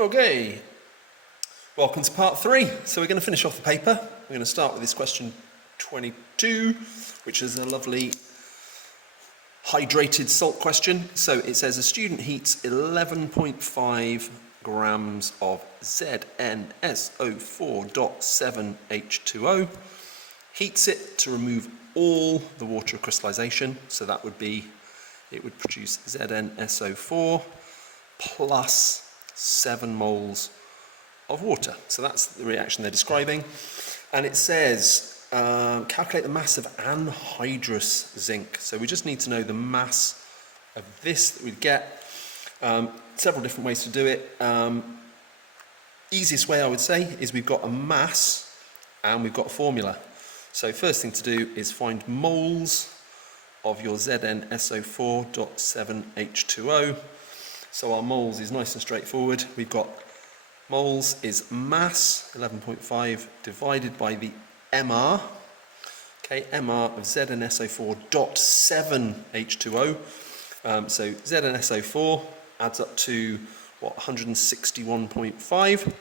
Okay, welcome to part 3. So we're going to finish off the paper. We're going to start with this question 22, which is a lovely hydrated salt question. So it says a student heats 11.5 grams of ZnSO4.7H2O, heats it to remove all the water crystallization. So that would be, it would produce ZnSO4 plus 7 moles of water. So that's the reaction they're describing. And it says, calculate the mass of anhydrous zinc. So we just need to know the mass of this that we'd get. Several different ways to do it. Easiest way I would say is we've got a mass and we've got a formula. So first thing to do is find moles of your ZnSO4.7H2O. So our moles is nice and straightforward. We've got moles is mass, 11.5, divided by the MR. Okay, MR of ZnSO4.7H2O. So ZnSO4 adds up to, what, 161.5?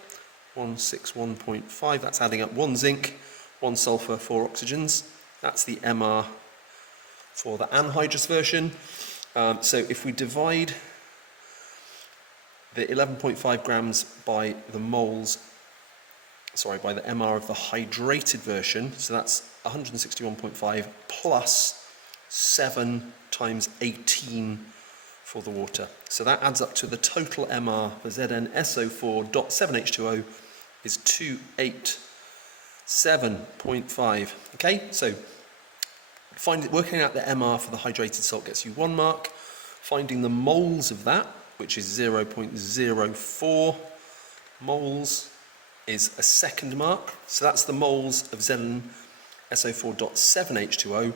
161.5, that's adding up 1 zinc, 1 sulfur, 4 oxygens. That's the MR for the anhydrous version. So if we divide the 11.5 grams by the moles, by the MR of the hydrated version, so that's 161.5 plus 7 times 18 for the water. So that adds up to the total MR for ZnSO4.7H2O is 287.5. Okay, so working out the MR for the hydrated salt gets you 1 mark. Finding the moles of that, which is 0.04 moles, is a 2nd mark. So that's the moles of ZnSO4.7H2O.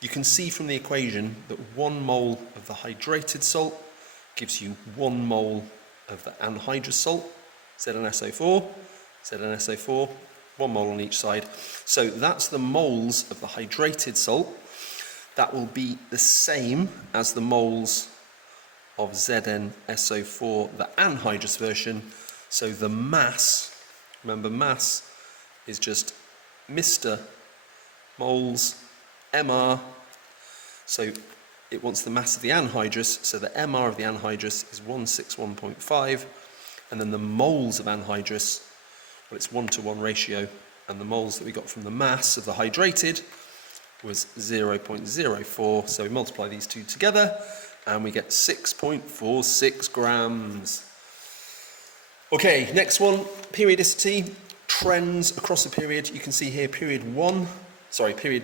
You can see from the equation that 1 mole of the hydrated salt gives you 1 mole of the anhydrous salt, ZnSO4, 1 mole on each side. So that's the moles of the hydrated salt. That will be the same as the moles of ZnSO4, the anhydrous version. So the mass, remember mass is just Mr. moles MR. So it wants the mass of the anhydrous, so the MR of the anhydrous is 161.5, and then the moles of anhydrous, well, it's 1-to-1 ratio, and the moles that we got from the mass of the hydrated was 0.04, so we multiply these two together and we get 6.46 grams. Okay, next one, periodicity, trends across a period. You can see here period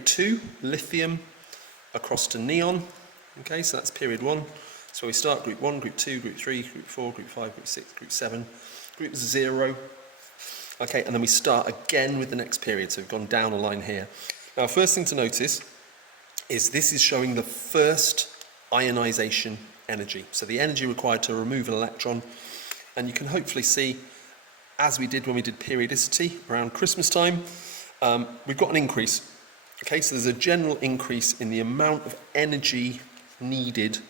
2, lithium across to neon. Okay, so that's period 1. So we start group 1, group 2, group 3, group 4, group 5, group 6, group 7, group 0. Okay, and then we start again with the next period. So we've gone down a line here. Now, first thing to notice is this is showing the first ionization energy. So the energy required to remove an electron. And you can hopefully see, as we did when we did periodicity around Christmas time, we've got an increase. Okay, so there's a general increase in the amount of energy needed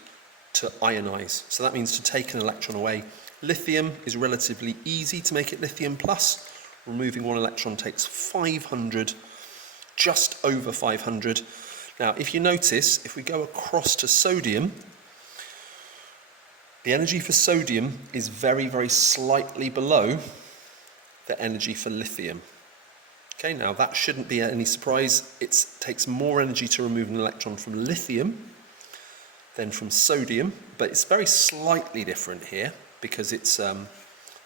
to ionize. So that means to take an electron away. Lithium is relatively easy to make it lithium plus. Removing 1 electron takes 500, just over 500. Now, if you notice, if we go across to sodium, the energy for sodium is very, very slightly below the energy for lithium. Okay, now that shouldn't be any surprise. It takes more energy to remove an electron from lithium than from sodium, but it's very slightly different here because it's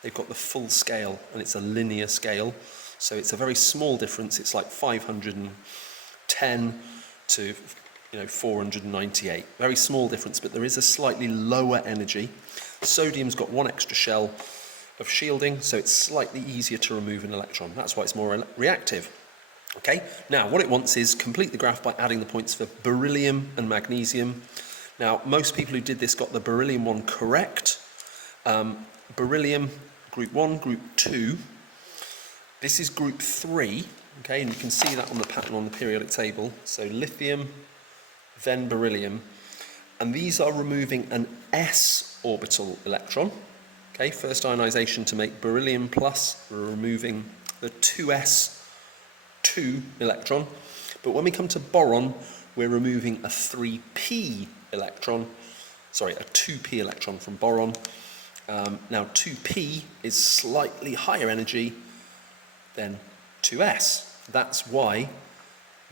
they've got the full scale and it's a linear scale. So it's a very small difference. It's like 510 to 498. Very small difference, but there is a slightly lower energy. Sodium's got 1 extra shell of shielding, so it's slightly easier to remove an electron. That's why it's more reactive. Okay, now what it wants is complete the graph by adding the points for beryllium and magnesium. Now, most people who did this got the beryllium one correct. Beryllium, group 1, group 2. This is group 3, okay, and you can see that on the pattern on the periodic table. So lithium, then beryllium, and these are removing an s orbital electron. Okay, first ionisation to make beryllium plus, we're removing the 2s2 electron. But when we come to boron, we're removing a 3p electron, sorry, a 2p electron from boron. Now 2p is slightly higher energy than 2s. That's why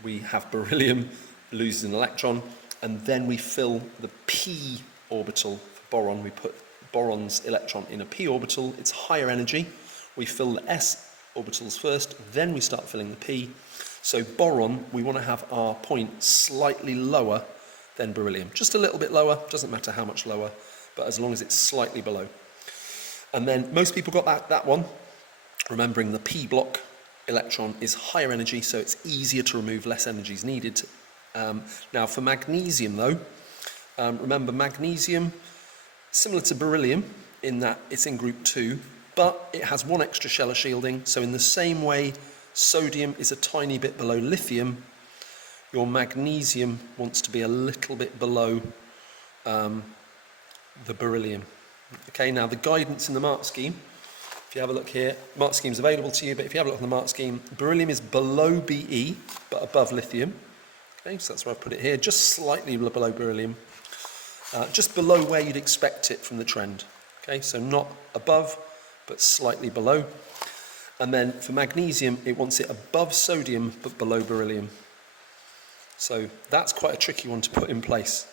we have beryllium loses an electron, and then we fill the p orbital for boron. We put boron's electron in a p orbital, it's higher energy. We fill the s orbitals first, then we start filling the p. So boron, we want to have our point slightly lower than beryllium. Just a little bit lower, doesn't matter how much lower, but as long as it's slightly below. And then most people got that one, remembering the p block electron is higher energy, so it's easier to remove, less energy is needed. Now for magnesium though, remember magnesium, similar to beryllium in that it's in group 2, but it has one extra shell of shielding, so in the same way sodium is a tiny bit below lithium, your magnesium wants to be a little bit below the beryllium. Okay, now the guidance in the mark scheme, if you have a look here, mark scheme is available to you, but if you have a look at the mark scheme, beryllium is below Be, but above lithium. Okay, so that's where I put it here, just slightly below beryllium, just below where you'd expect it from the trend. Okay, so not above, but slightly below. And then for magnesium, it wants it above sodium, but below beryllium. So that's quite a tricky one to put in place.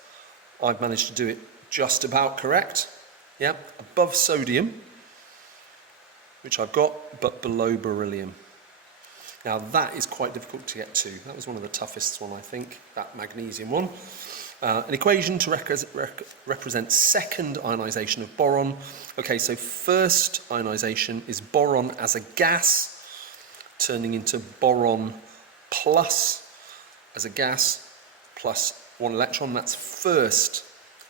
I've managed to do it just about correct. Yeah, above sodium, which I've got, but below beryllium. Now that is quite difficult to get to. That was one of the toughest one, I think, that magnesium one. An equation to represent second ionisation of boron. Okay, so first ionisation is boron as a gas, turning into boron plus as a gas, plus one electron. That's first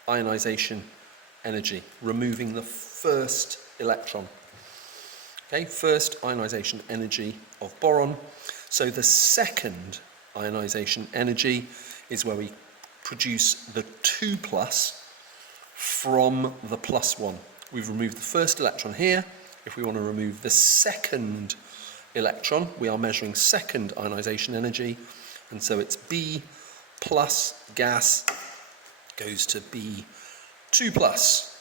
ionisation energy, removing the first electron. Okay, first ionisation energy of boron. So the second ionisation energy is where we produce the 2 plus from the plus 1. We've removed the first electron here. If we want to remove the second electron, we are measuring second ionisation energy, and so it's B plus gas goes to B2 plus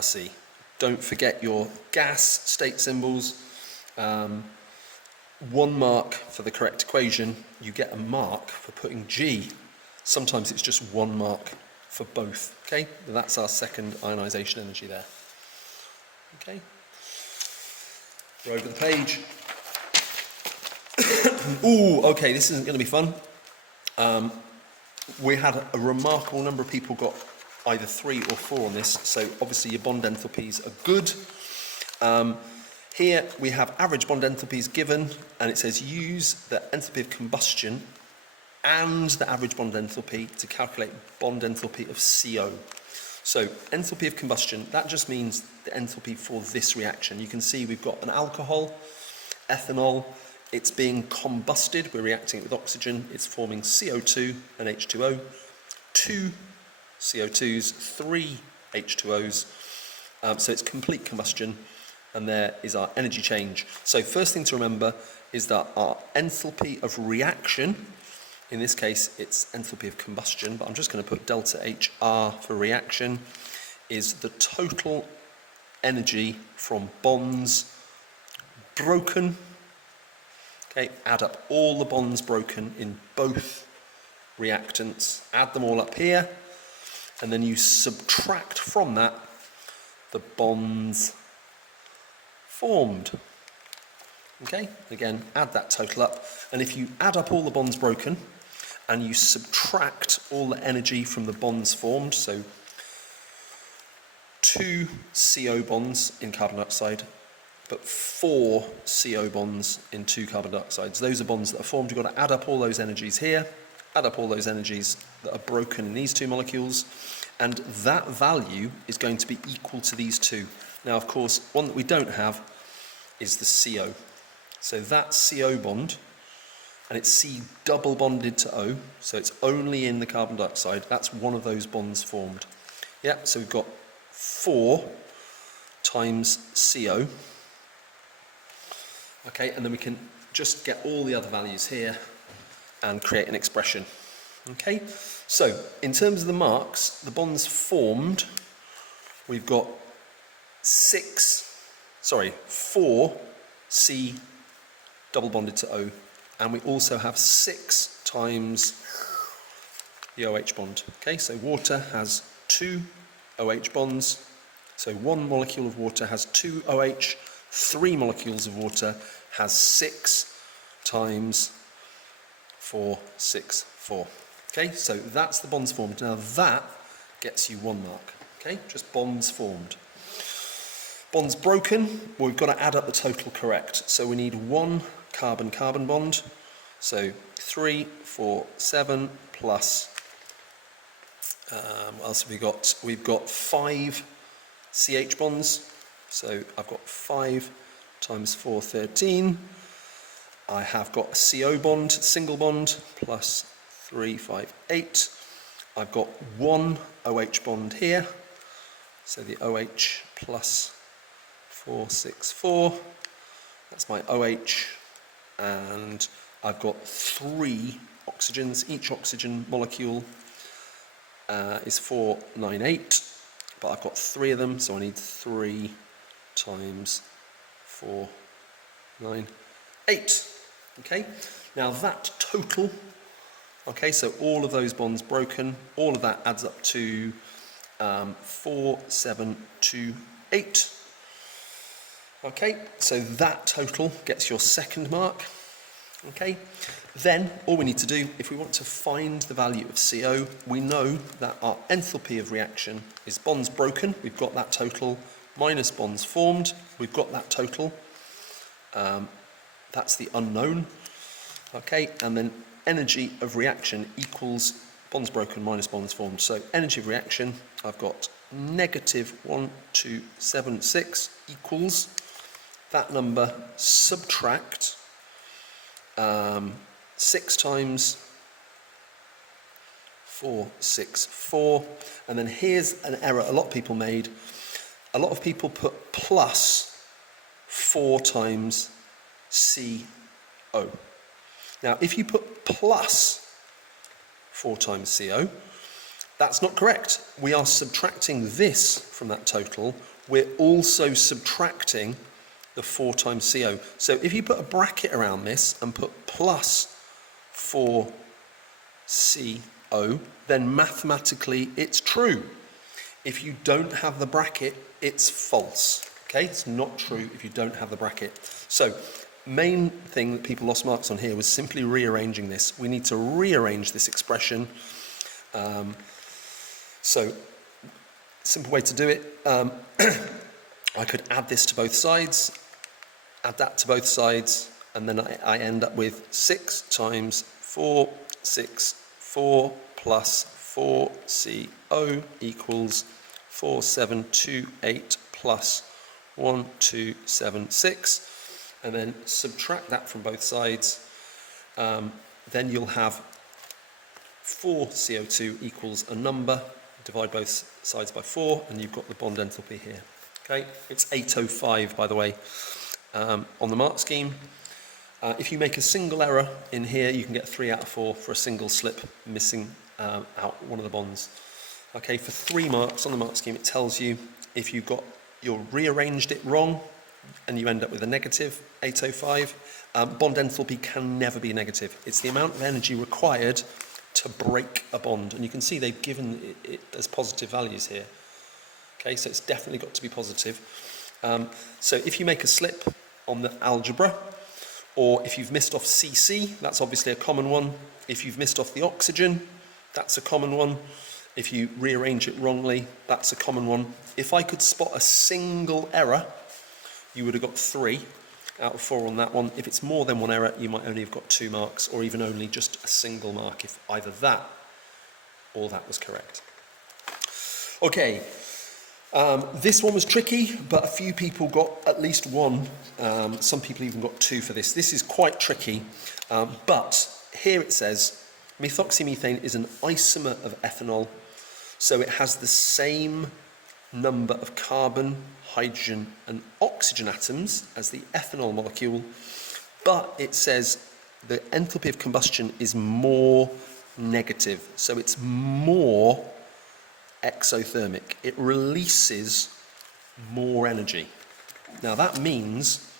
C. Don't forget your gas state symbols. 1 mark for the correct equation. You get a mark for putting G. Sometimes it's just 1 mark for both. Okay, that's our second ionisation energy there. Okay, we're over the page. Ooh, okay, this isn't going to be fun. We had a remarkable number of people got either 3 or 4 on this, so obviously your bond enthalpies are good. Here we have average bond enthalpies given, and it says use the enthalpy of combustion and the average bond enthalpy to calculate bond enthalpy of CO. So enthalpy of combustion, that just means the enthalpy for this reaction. You can see we've got an alcohol, ethanol, it's being combusted, we're reacting it with oxygen, it's forming CO2 and H2O, 2 CO2s, 3 H2Os, so it's complete combustion, and there is our energy change. So first thing to remember is that our enthalpy of reaction, in this case it's enthalpy of combustion, but I'm just going to put delta HR for reaction, is the total energy from bonds broken. Okay, add up all the bonds broken in both reactants, add them all up here, and then you subtract from that the bonds formed. Okay, again, add that total up, and if you add up all the bonds broken and you subtract all the energy from the bonds formed, so 2 CO bonds in carbon dioxide, but 4 CO bonds in 2 carbon dioxides. Those are bonds that are formed. You've got to add up all those energies here, add up all those energies that are broken in these 2 molecules, and that value is going to be equal to these 2. Now, of course, one that we don't have is the CO. So that CO bond, and it's C double bonded to O, so it's only in the carbon dioxide. That's one of those bonds formed. Yeah, so we've got 4 times CO. Okay, and then we can just get all the other values here and create an expression. Okay, so in terms of the marks, the bonds formed, we've got 4 C double bonded to O, and we also have 6 times the OH bond. Okay, so water has 2 OH bonds, so 1 molecule of water has 2 OH, 3 molecules of water has 6 times 4, 6, 4. Okay, so that's the bonds formed. Now that gets you 1 mark. Okay, just bonds formed. Bonds broken, well, we've got to add up the total correct. So we need 1 carbon-carbon bond. So 3, 4, 7 plus, what else have we got? We've got 5 CH bonds. So I've got 5 times 4, 13. I have got a CO bond, single bond, plus 3, 5, 8. I've got 1 OH bond here. So the OH plus 4, 6, 4. That's my OH. And I've got 3 oxygens. Each oxygen molecule is 4, 9, 8. But I've got 3 of them, so I need 3 times 4, 9, 8. Okay, now that total, okay, so all of those bonds broken, all of that adds up to 4, 7, 2, 8. Okay, so that total gets your second mark. Okay, then all we need to do, if we want to find the value of CO, we know that our enthalpy of reaction is bonds broken, we've got that total, minus bonds formed, we've got that total. That's the unknown. Okay, and then energy of reaction equals bonds broken minus bonds formed. So energy of reaction, I've got negative 1276 equals that number subtract 6 times 4, 6, 4. And then here's an error a lot of people made. A lot of people put plus 4 times CO. Now, if you put plus 4 times CO, that's not correct. We are subtracting this from that total. We're also subtracting the 4 times CO. So if you put a bracket around this and put plus 4 CO, then mathematically it's true. If you don't have the bracket, it's false. Okay, it's not true if you don't have the bracket. So main thing that people lost marks on here was simply rearranging this. We need to rearrange this expression. So simple way to do it, I could add this to both sides, add that to both sides, and then I end up with 6 times 4, 6, 4 plus 4 CO equals 4, 7, 2, 8 plus 1, 2, 7, 6. And then subtract that from both sides, then you'll have 4 CO2 equals a number, divide both sides by 4, and you've got the bond enthalpy here. Okay, it's 805, by the way, on the mark scheme. If you make a single error in here, you can get 3 out of 4 for a single slip, missing out one of the bonds. Okay, for 3 marks on the mark scheme, it tells you if you've rearranged it wrong, and you end up with a negative 805. Bond enthalpy can never be negative. It's the amount of energy required to break a bond, and you can see they've given it as positive values here. Okay, so it's definitely got to be positive. So if you make a slip on the algebra, or if you've missed off CC, that's obviously a common one. If you've missed off the oxygen, that's a common one. If you rearrange it wrongly, that's a common one. If I could spot a single error, you would have got 3 out of 4 on that one. If it's more than one error, you might only have got 2 marks, or even only just a single mark if either that or that was correct. Okay, this one was tricky, but a few people got at least 1. Some people even got 2 for this. This is quite tricky, but here it says methoxymethane is an isomer of ethanol, so it has the same number of carbon, hydrogen and oxygen atoms as the ethanol molecule, but it says the enthalpy of combustion is more negative, so it's more exothermic. It releases more energy. Now that means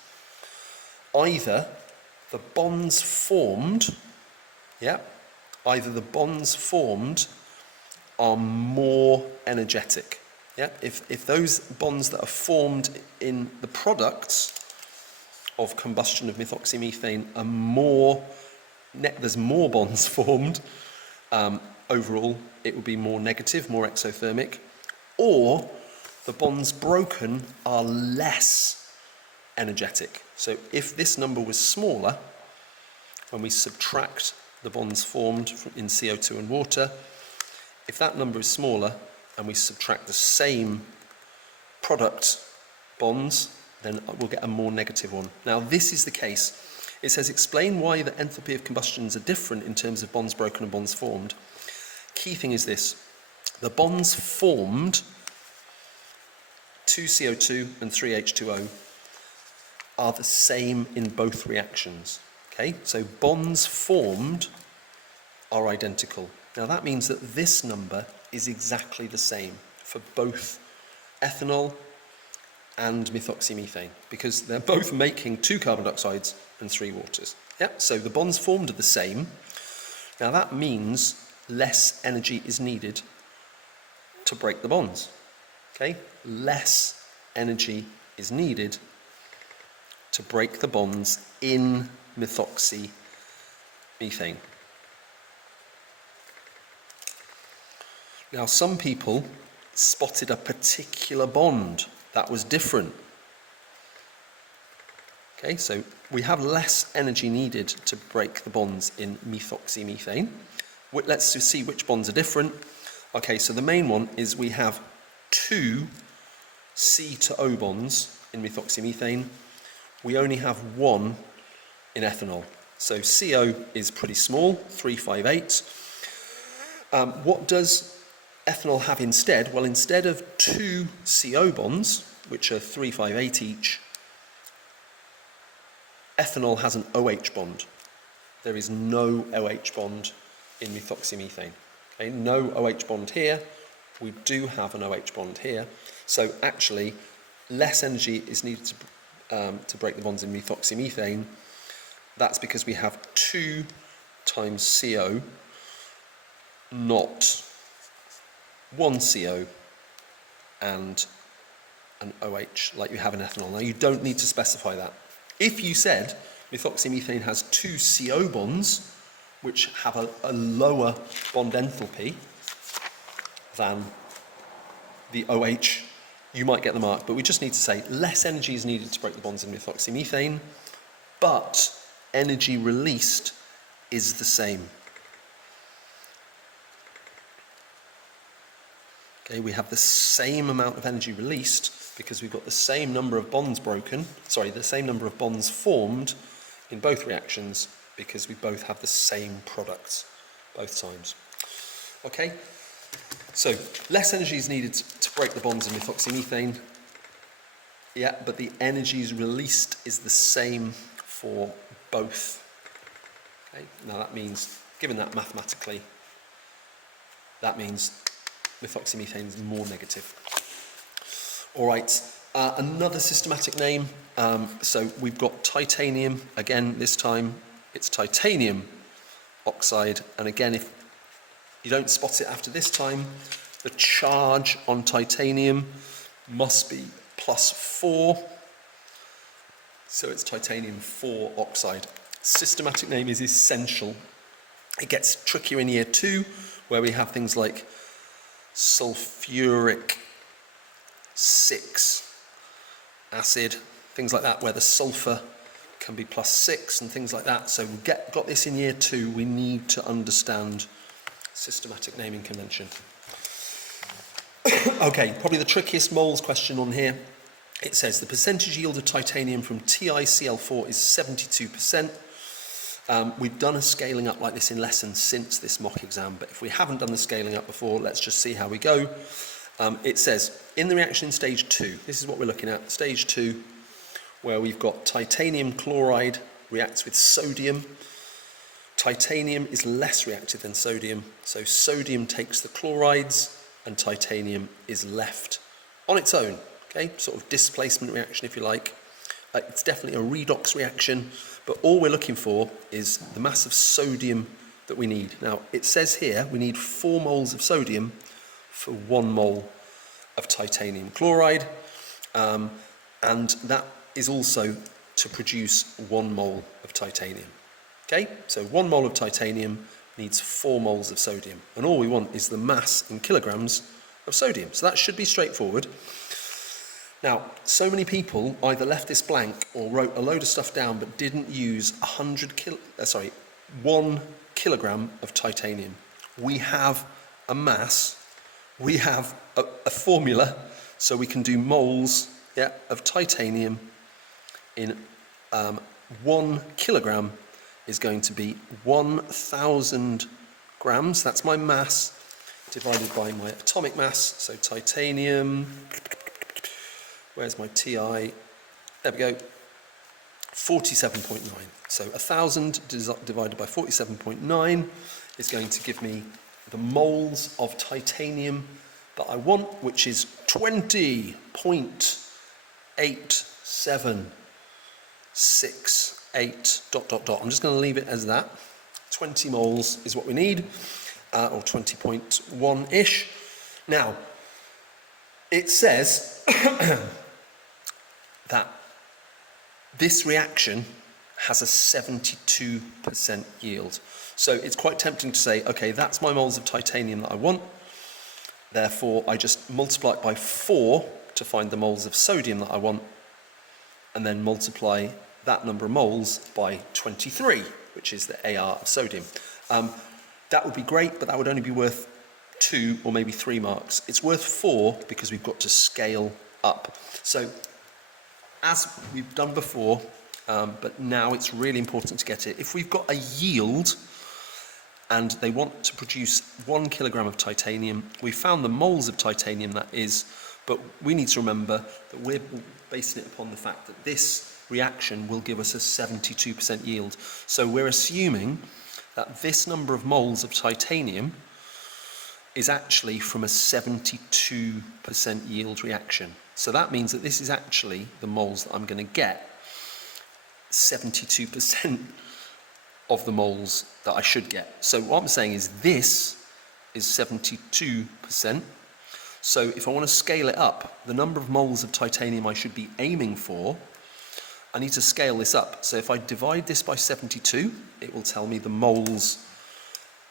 either the bonds formed, either the bonds formed are more energetic. If those bonds that are formed in the products of combustion of methoxymethane are more, there's more bonds formed, overall it would be more negative, more exothermic, or the bonds broken are less energetic. So if this number was smaller, when we subtract the bonds formed in CO2 and water, if that number is smaller and we subtract the same product bonds, then we'll get a more negative one. Now this is the case. It says explain why the enthalpy of combustions are different in terms of bonds broken and bonds formed. Key thing is this: the bonds formed, 2CO2 and 3H2O, are the same in both reactions. Okay, so bonds formed are identical. Now that means that this number is exactly the same for both ethanol and methoxymethane, because they're both making 2 carbon dioxides and 3 waters. So the bonds formed are the same. Now that means less energy is needed to break the bonds. Okay, less energy is needed to break the bonds in methoxymethane. Now some people spotted a particular bond that was different. Okay, so we have less energy needed to break the bonds in methoxymethane. Let's just see which bonds are different. Okay, so the main one is we have 2 C to O bonds in methoxymethane. We only have 1 in ethanol. So CO is pretty small, 358. What does ethanol have instead? Well, instead of 2 CO bonds, which are 358 each, ethanol has an OH bond. There is no OH bond in methoxymethane. Okay, no OH bond here. We do have an OH bond here. So actually, less energy is needed to break the bonds in methoxymethane. That's because we have 2 times CO, not 1 CO and an OH like you have in ethanol. Now you don't need to specify that. If you said methoxymethane has 2 CO bonds, which have a lower bond enthalpy than the OH, you might get the mark, but we just need to say less energy is needed to break the bonds in methoxymethane, but energy released is the same. Okay, we have the same amount of energy released because we've got the same number of bonds the same number of bonds formed in both reactions because we both have the same products both times. Okay, so less energy is needed to break the bonds in methoxymethane, but the energy released is the same for both. Okay, now that means, given that mathematically, that means methoxymethane is more negative. All right, another systematic name. So we've got titanium, again this time it's titanium oxide, and again if you don't spot it after this time, the charge on titanium must be +4, so it's titanium 4 oxide. Systematic name is essential. It gets trickier in year 2, where we have things like sulfuric 6 acid, things like that, where the sulfur can be +6 and things like that. So we got this in year 2. We need to understand systematic naming convention. Okay, probably the trickiest moles question on here. It says the percentage yield of titanium from TiCl4 is 72%. We've done a scaling up like this in lessons since this mock exam, but if we haven't done the scaling up before, let's just see how we go. It says in the reaction in stage 2, this is what we're looking at, stage 2, where we've got titanium chloride reacts with sodium. Titanium is less reactive than sodium, so sodium takes the chlorides and titanium is left on its own, okay? Sort of displacement reaction, if you like. It's definitely a redox reaction, but all we're looking for is the mass of sodium that we need. Now, it says here we need 4 moles of sodium for 1 mole of titanium chloride, and that is also to produce 1 mole of titanium. Okay, so 1 mole of titanium needs 4 moles of sodium, and all we want is the mass in kilograms of sodium. So that should be straightforward. Now, so many people either left this blank or wrote a load of stuff down but didn't use 1 kilogram of titanium. We have a mass, we have a formula, so we can do moles of titanium in 1 kilogram is going to be 1,000 grams. That's my mass divided by my atomic mass. So titanium, where's my TI? There we go, 47.9. So 1,000 divided by 47.9 is going to give me the moles of titanium that I want, which is 20.8768 ... I'm just going to leave it as that. 20 moles is what we need, or 20.1-ish. Now, it says that this reaction has a 72% yield. So it's quite tempting to say, okay, that's my moles of titanium that I want. Therefore, I just multiply it by 4 to find the moles of sodium that I want, and then multiply that number of moles by 23, which is the AR of sodium. That would be great, but that would only be worth 2 or maybe 3 marks. It's worth 4 because we've got to scale up. So, as we've done before, but now it's really important to get it. If we've got a yield and they want to produce 1 kilogram of titanium, we found the moles of titanium that is, but we need to remember that we're basing it upon the fact that this reaction will give us a 72% yield. So we're assuming that this number of moles of titanium is actually from a 72% yield reaction. So that means that this is actually the moles that I'm going to get, 72% of the moles that I should get. So what I'm saying is this is 72%. So if I want to scale it up, the number of moles of titanium I should be aiming for, I need to scale this up. So if I divide this by 72, it will tell me the moles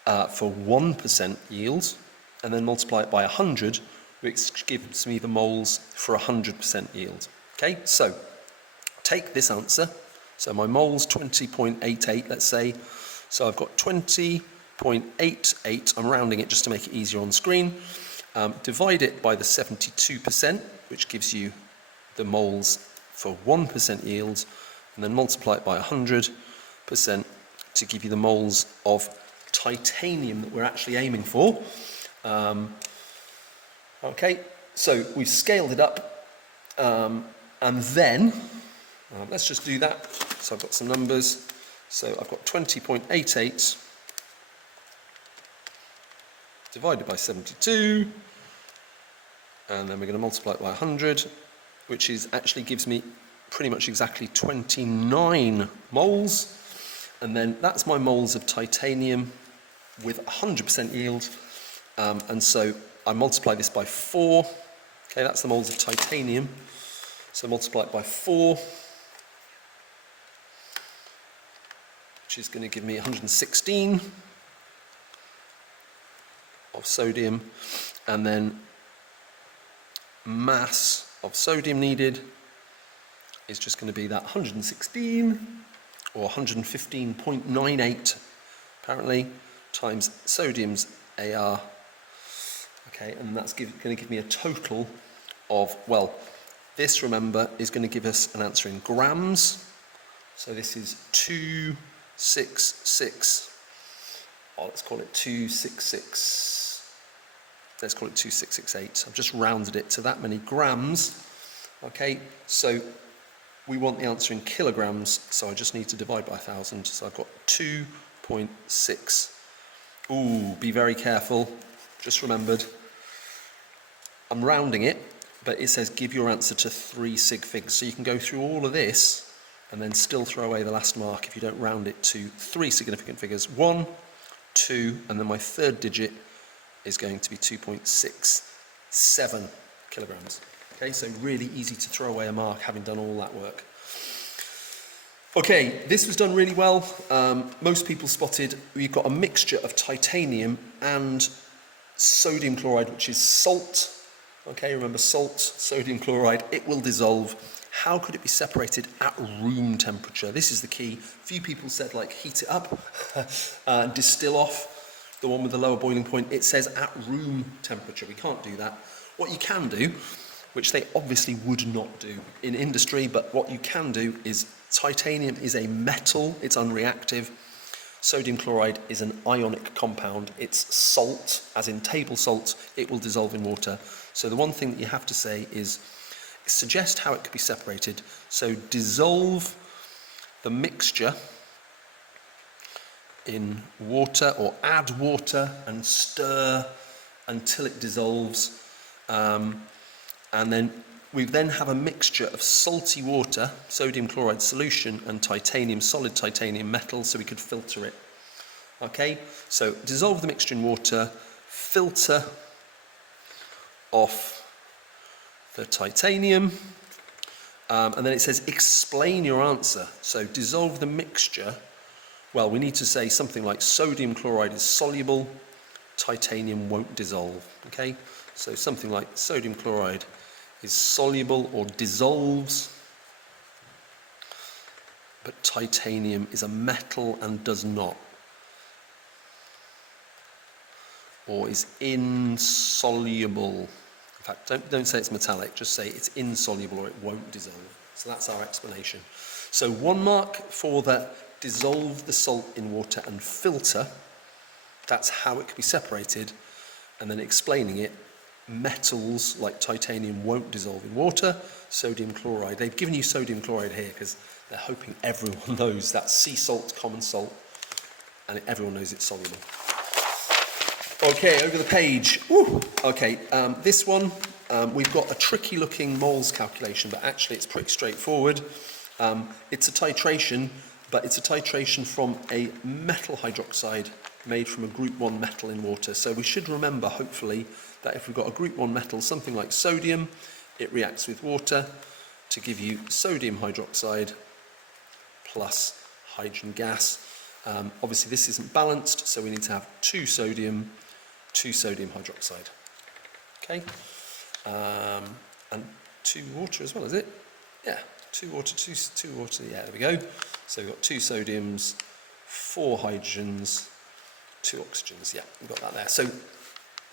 for 1% yield, and then multiply it by 100, which gives me the moles for 100% yield. Okay, so take this answer. So my moles 20.88, let's say. So I've got 20.88, I'm rounding it just to make it easier on screen. Divide it by the 72%, which gives you the moles for 1% yield, and then multiply it by 100% to give you the moles of titanium that we're actually aiming for. Okay, so we've scaled it up, and then let's just do that. So I've got some numbers. So I've got 20.88 divided by 72, and then we're going to multiply it by 100, which is actually gives me pretty much exactly 29 moles, and then that's my moles of titanium with 100% yield, and so I multiply this by 4. Okay, that's the moles of titanium, so multiply it by 4, which is going to give me 116 of sodium, and then mass of sodium needed is just going to be that 116 or 115.98 apparently times sodium's AR. Okay, and that's going to give me a total of, well, this, remember, is going to give us an answer in grams. So this is 266, let's call it 266 let's call it 2668. I've just rounded it to that many grams. Okay, so we want the answer in kilograms, so I just need to divide by 1,000. So I've got 2.6. Ooh, be very careful. Just remembered, I'm rounding it, but it says give your answer to 3 sig figs. So you can go through all of this and then still throw away the last mark if you don't round it to 3 significant figures. 1, 2, and then my third digit is going to be 2.67 kilograms. Okay, so really easy to throw away a mark having done all that work. Okay, this was done really well. Most people spotted we've got a mixture of titanium and sodium chloride, which is salt. Okay, remember salt, sodium chloride, it will dissolve. How could it be separated at room temperature? This is the key. Few people said like heat it up, distill off, the one with the lower boiling point. It says at room temperature. We can't do that. What you can do, which they obviously would not do in industry, but what you can do is titanium is a metal, it's unreactive. Sodium chloride is an ionic compound. It's salt, as in table salt. It will dissolve in water. So the one thing that you have to say is suggest how it could be separated. So dissolve the mixture in water, or add water and stir until it dissolves. And then we then have a mixture of salty water, sodium chloride solution, and titanium, solid titanium metal, so we could filter it. Okay, so dissolve the mixture in water, filter off the titanium, and then it says explain your answer. So dissolve the mixture. Well, we need to say something like sodium chloride is soluble, titanium won't dissolve. Okay, so something like sodium chloride is soluble or dissolves, but titanium is a metal and does not, or is insoluble. In fact, don't say it's metallic, just say it's insoluble or it won't dissolve. So that's our explanation. So 1 mark for the dissolve the salt in water and filter. That's how it could be separated. And then explaining it, metals like titanium won't dissolve in water. Sodium chloride, they've given you sodium chloride here because they're hoping everyone knows that's sea salt, common salt, and everyone knows it's soluble. Okay, over the page. Woo! Okay, this one, we've got a tricky looking moles calculation, but actually it's pretty straightforward. It's a titration, but it's a titration from a metal hydroxide made from a group 1 metal in water. So we should remember, hopefully, that if we've got a group 1 metal, something like sodium, it reacts with water to give you sodium hydroxide plus hydrogen gas. Obviously this isn't balanced, so we need to have 2 sodium hydroxide. Okay, and 2 water as well, is it? Yeah, 2 water, 2 water, yeah, there we go. So we've got 2 sodiums, 4 hydrogens, 2 oxygens, yeah, we've got that there. So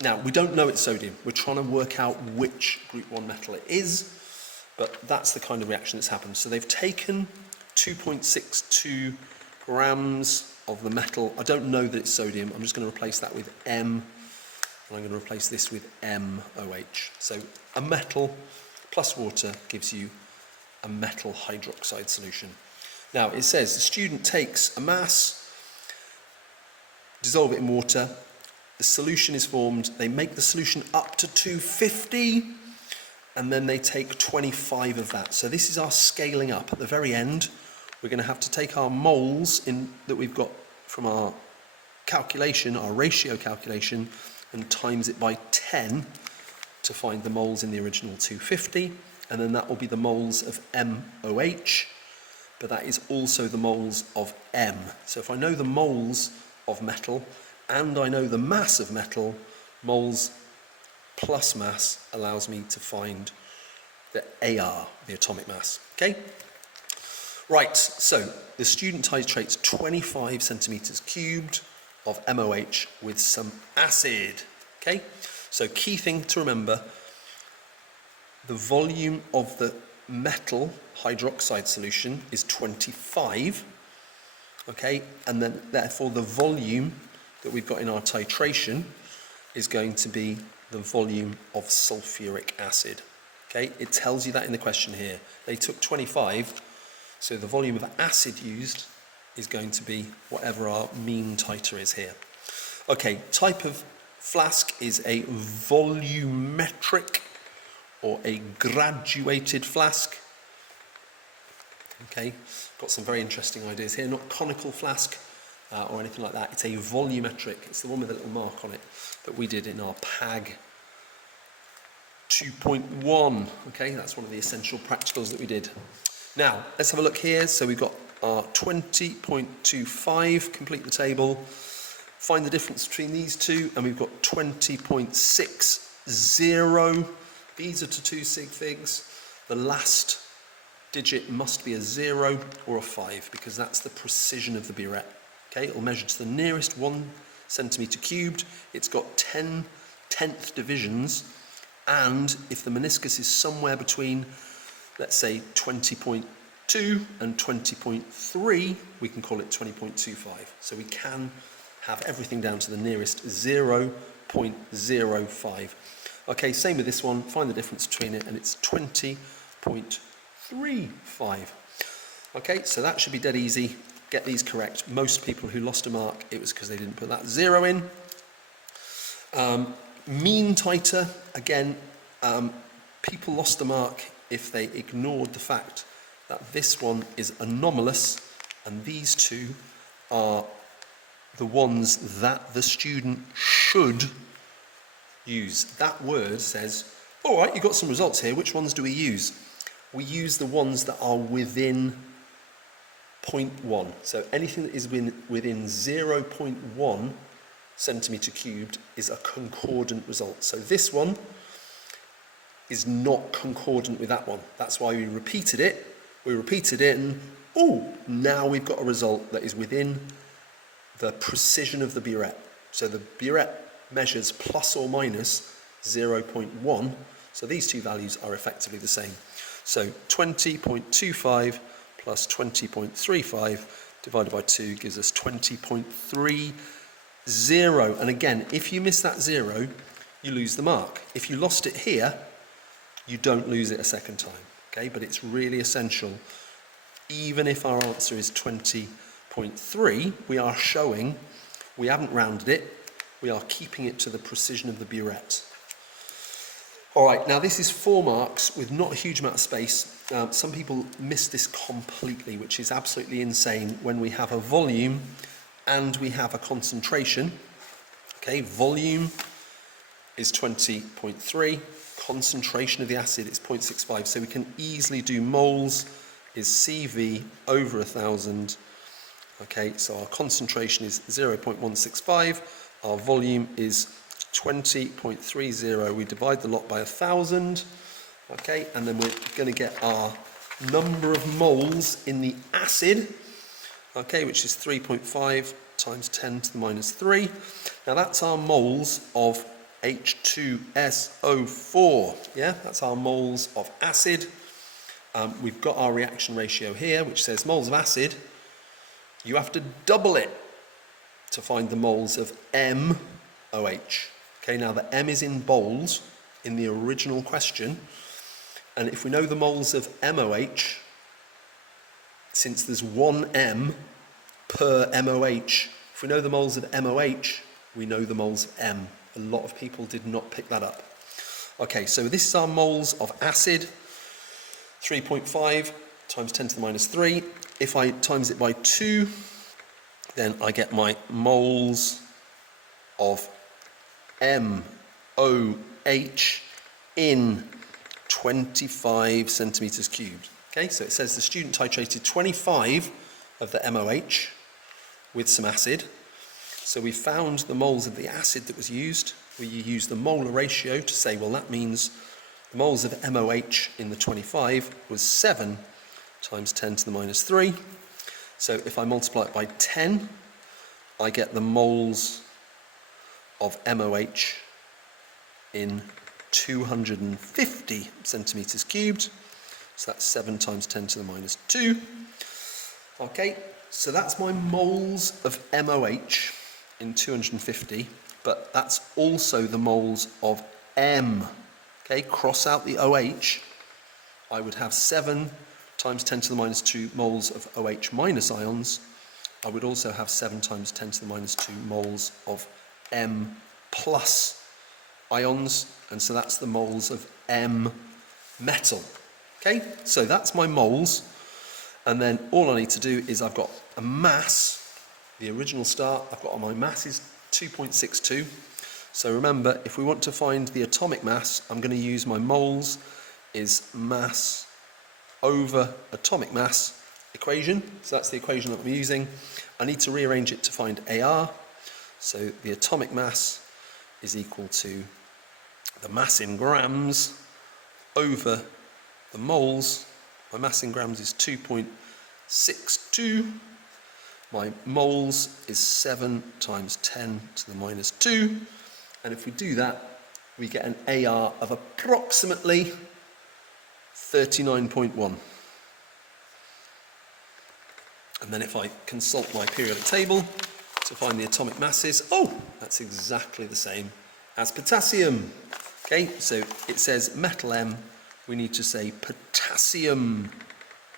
now, we don't know it's sodium. We're trying to work out which group 1 metal it is, but that's the kind of reaction that's happened. So they've taken 2.62 grams of the metal. I don't know that it's sodium. I'm just going to replace that with M, and I'm going to replace this with MOH. So a metal plus water gives you a metal hydroxide solution. Now, it says the student takes a mass, dissolve it in water, the solution is formed, they make the solution up to 250, and then they take 25 of that. So this is our scaling up. At the very end, we're going to have to take our moles that we've got from our calculation, our ratio calculation, and times it by 10 to find the moles in the original 250, and then that will be the moles of MOH, but that is also the moles of M. So if I know the moles of metal, and I know the mass of metal, moles plus mass allows me to find the AR, the atomic mass. Okay? Right, so the student titrates 25 centimetres cubed of MOH with some acid. Okay? So key thing to remember, the volume of the metal hydroxide solution is 25. Okay? And then therefore the volume that we've got in our titration is going to be the volume of sulfuric acid. Okay, it tells you that in the question here. They took 25, so the volume of acid used is going to be whatever our mean titer is here. Okay, type of flask is a volumetric or a graduated flask. Okay, got some very interesting ideas here. Not conical flask or anything like that. It's a volumetric. It's the one with a little mark on it that we did in our PAG 2.1. Okay, that's one of the essential practicals that we did. Now, let's have a look here. So we've got our 20.25, complete the table. Find the difference between these two, and we've got 20.60. These are to 2 sig figs. The last digit must be a 0 or a 5 because that's the precision of the burette. Okay, it'll measure to the nearest 1 centimetre cubed. It's got 10 tenth divisions, and if the meniscus is somewhere between, let's say, 20.2 and 20.3, we can call it 20.25. So we can have everything down to the nearest 0.05. Okay, same with this one. Find the difference between it, and it's 20.35. Okay, so that should be dead easy. Get these correct. Most people who lost a mark, it was because they didn't put that 0 in. Mean titer, again, people lost the mark if they ignored the fact that this one is anomalous and these two are the ones that the student should use. That word says, all right, you've got some results here. Which ones do we use? We use the ones that are within 0.1. So anything that is within 0.1 centimetre cubed is a concordant result. So this one is not concordant with that one. That's why we repeated it. We repeated it and, now we've got a result that is within the precision of the burette. So the burette measures plus or minus 0.1. So these two values are effectively the same. So 20.25 plus 20.35 divided by 2 gives us 20.30. And again, if you miss that 0, you lose the mark. If you lost it here, you don't lose it a second time. Okay, but it's really essential. Even if our answer is 20.3, we are showing we haven't rounded it. We are keeping it to the precision of the burette. All right, now this is 4 marks with not a huge amount of space. Some people miss this completely, which is absolutely insane when we have a volume and we have a concentration. Okay, volume is 20.3, concentration of the acid is 0.65, so we can easily do moles is CV over 1,000. Okay, so our concentration is 0.165, our volume is 20.30, we divide the lot by 1,000, okay, and then we're going to get our number of moles in the acid, okay, which is 3.5 times 10 to the minus 3. Now that's our moles of H2SO4, yeah, that's our moles of acid. We've got our reaction ratio here, which says moles of acid. You have to double it to find the moles of MOH. Okay, now the M is in bold in the original question, and if we know the moles of MOH, since there's 1 M per MOH, if we know the moles of MOH, we know the moles of M. A lot of people did not pick that up. Okay, so this is our moles of acid, 3.5 times 10 to the minus 3. If I times it by 2, then I get my moles of MOH in 25 centimetres cubed. Okay, so it says the student titrated 25 of the MOH with some acid. So we found the moles of the acid that was used. We used the molar ratio to say, well, that means the moles of MOH in the 25 was 7 times 10 to the minus 3. So if I multiply it by 10, I get the moles of MOH in 250 centimetres cubed. So that's 7 times 10 to the minus 2. Okay, so that's my moles of MOH in 250, but that's also the moles of M. Okay, cross out the OH. I would have 7 times 10 to the minus 2 moles of OH minus ions. I would also have 7 times 10 to the minus 2 moles of M plus ions, and so that's the moles of M metal. Okay, so that's my moles, and then all I need to do is I've got a mass, the original start, I've got my mass is 2.62. So remember, if we want to find the atomic mass, I'm going to use my moles is mass over atomic mass equation. So that's the equation that I'm using. I need to rearrange it to find AR. So the atomic mass is equal to the mass in grams over the moles. My mass in grams is 2.62. My moles is 7 times 10 to the minus 2. And if we do that, we get an AR of approximately 39.1. And then if I consult my periodic table to find the atomic masses, oh, that's exactly the same as potassium. Okay, so it says metal M, we need to say potassium,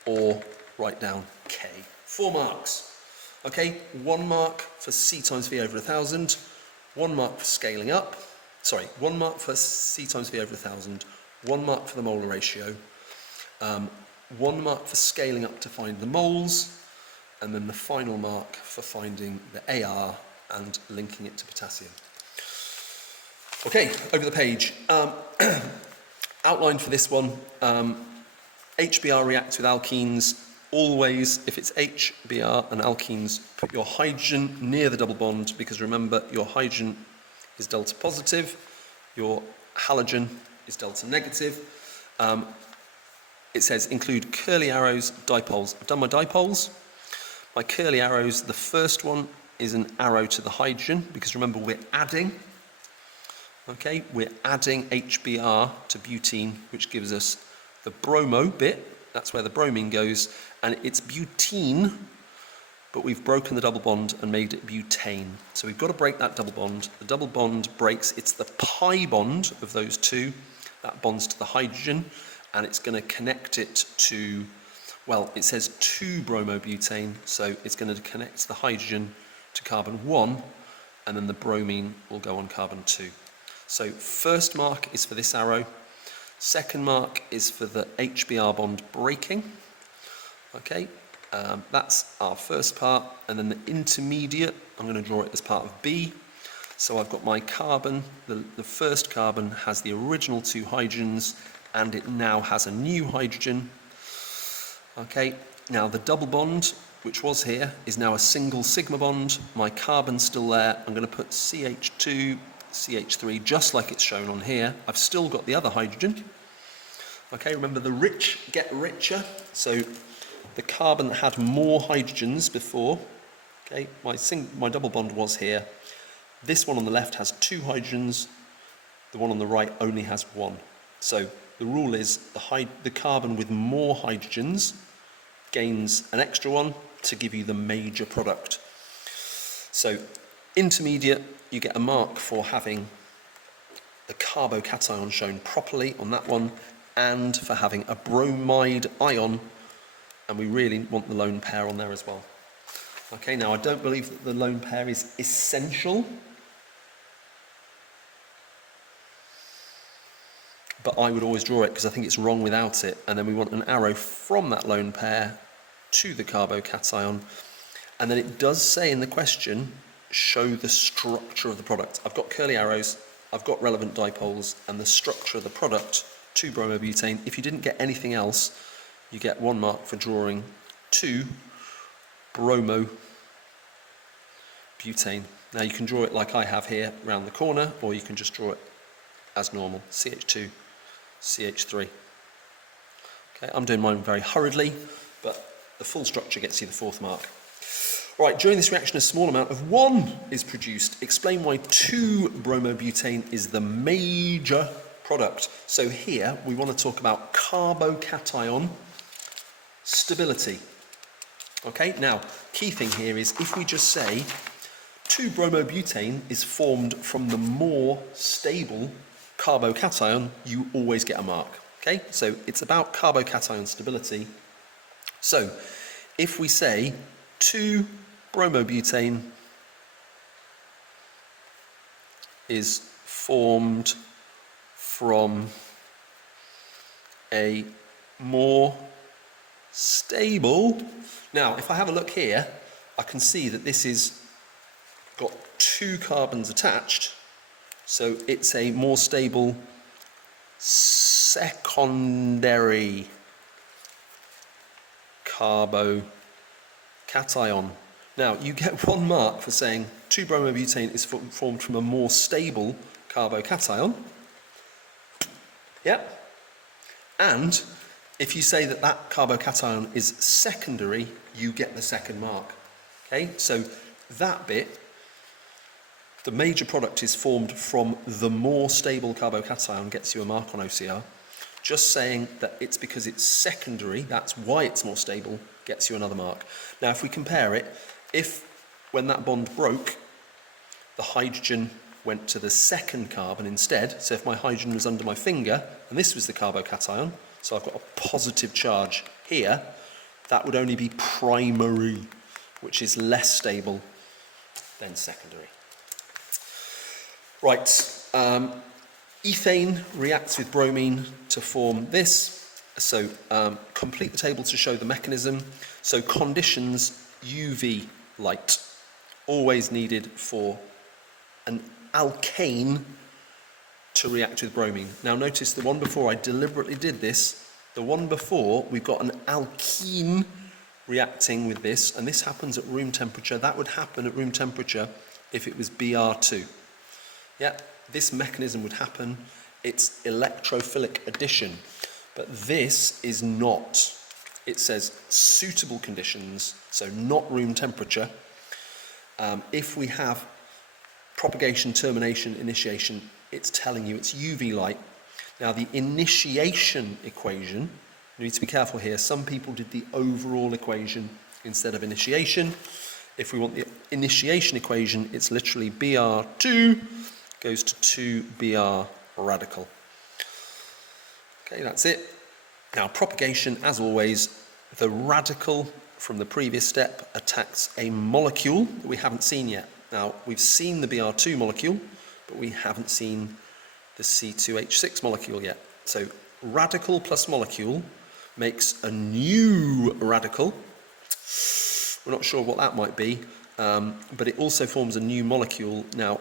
or write down K. 4 marks. Okay, 1 mark for C times V over 1,000, 1 mark for scaling up, 1 mark for C times V over 1,000, 1 mark for the molar ratio, 1 mark for scaling up to find the moles, and then the final mark for finding the AR and linking it to potassium. Okay, over the page. Outline for this one, HBr reacts with alkenes. Always, if it's HBr and alkenes, put your hydrogen near the double bond, because remember, your hydrogen is delta positive, your halogen is delta negative. It says include curly arrows, dipoles. I've done my dipoles. My curly arrows, the first one is an arrow to the hydrogen, because remember, we're adding. Okay, we're adding HBr to butene, which gives us the bromo bit. That's where the bromine goes, and it's butene, but we've broken the double bond and made it butane. So we've got to break that double bond. The double bond breaks, it's the pi bond of those two, that bonds to the hydrogen, and it's going to connect it to, well, it says 2-bromobutane, so it's going to connect the hydrogen to carbon 1, and then the bromine will go on carbon 2. So first mark is for this arrow. Second mark is for the HBr bond breaking. Okay, that's our first part, and then the intermediate, I'm going to draw it as part of B. So I've got my carbon, the first carbon has the original 2 hydrogens, and it now has a new hydrogen. Okay, now the double bond, which was here, is now a single sigma bond. My carbon's still there. I'm going to put CH2, CH3, just like it's shown on here. I've still got the other hydrogen. Okay, remember the rich get richer. So the carbon had more hydrogens before. Okay, my double bond was here. This one on the left has 2 hydrogens. The one on the right only has 1. So the rule is the carbon with more hydrogens gains an extra one to give you the major product. So intermediate, you get a mark for having the carbocation shown properly on that one, and for having a bromide ion, and we really want the lone pair on there as well. Okay, now I don't believe that the lone pair is essential, but I would always draw it because I think it's wrong without it, and then we want an arrow from that lone pair to the carbocation, and then it does say in the question, show the structure of the product. I've got curly arrows, I've got relevant dipoles, and the structure of the product, 2-bromobutane. If you didn't get anything else, you get 1 mark for drawing 2-bromobutane. Now you can draw it like I have here around the corner, or you can just draw it as normal, CH2, CH3. Okay, I'm doing mine very hurriedly, but the full structure gets you the 4th mark. Right, during this reaction, a small amount of 1 is produced. Explain why 2-bromobutane is the major product. So here, we want to talk about carbocation stability. Okay, now, key thing here is if we just say 2-bromobutane is formed from the more stable carbocation, you always get a mark. Okay, so it's about carbocation stability. So if we say 2-bromobutane is formed from a more stable. Now, if I have a look here, I can see that this is got 2 carbons attached, so it's a more stable secondary carbocation. Now, you get 1 mark for saying 2-bromobutane is formed from a more stable carbocation. Yeah? And if you say that that carbocation is secondary, you get the 2nd mark. Okay, so that bit, the major product is formed from the more stable carbocation, gets you a mark on OCR. Just saying that it's because it's secondary, that's why it's more stable, gets you another mark. Now, if we compare it, if when that bond broke, the hydrogen went to the 2nd carbon instead, so if my hydrogen was under my finger, and this was the carbocation, so I've got a positive charge here, that would only be primary, which is less stable than secondary. Right, ethane reacts with bromine to form this. So complete the table to show the mechanism. So conditions, UV light, always needed for an alkane to react with bromine. Now notice the one before, I deliberately did this. The one before, we've got an alkene reacting with this, and this happens at room temperature. That would happen at room temperature if it was Br2. Yeah, this mechanism would happen. It's electrophilic addition, but this is not. It says suitable conditions, so not room temperature. If we have propagation, termination, initiation, it's telling you it's UV light. Now the initiation equation, you need to be careful here. Some people did the overall equation instead of initiation. If we want the initiation equation, it's literally Br2 goes to 2Br radical. Okay, that's it. Now propagation, as always, the radical from the previous step attacks a molecule that we haven't seen yet. Now we've seen the Br2 molecule, but we haven't seen the C2H6 molecule yet. So radical plus molecule makes a new radical. We're not sure what that might be, but it also forms a new molecule. Now,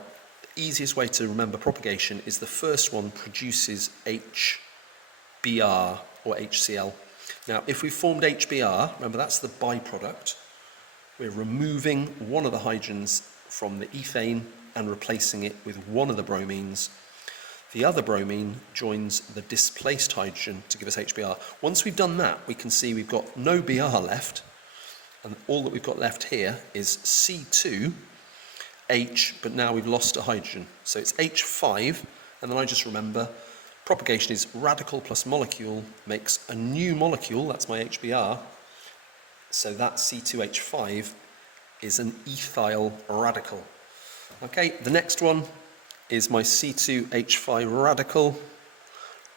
the easiest way to remember propagation is the first one produces HBr or HCl. Now, if we formed HBr, remember that's the byproduct. We're removing one of the hydrogens from the ethane and replacing it with one of the bromines. The other bromine joins the displaced hydrogen to give us HBr. Once we've done that, we can see we've got no Br left, and all that we've got left here is C2H, but now we've lost a hydrogen. So it's H5, and then I just remember propagation is radical plus molecule makes a new molecule, that's my HBr, so that C2H5 is an ethyl radical. Okay, the next one is my C2H5 radical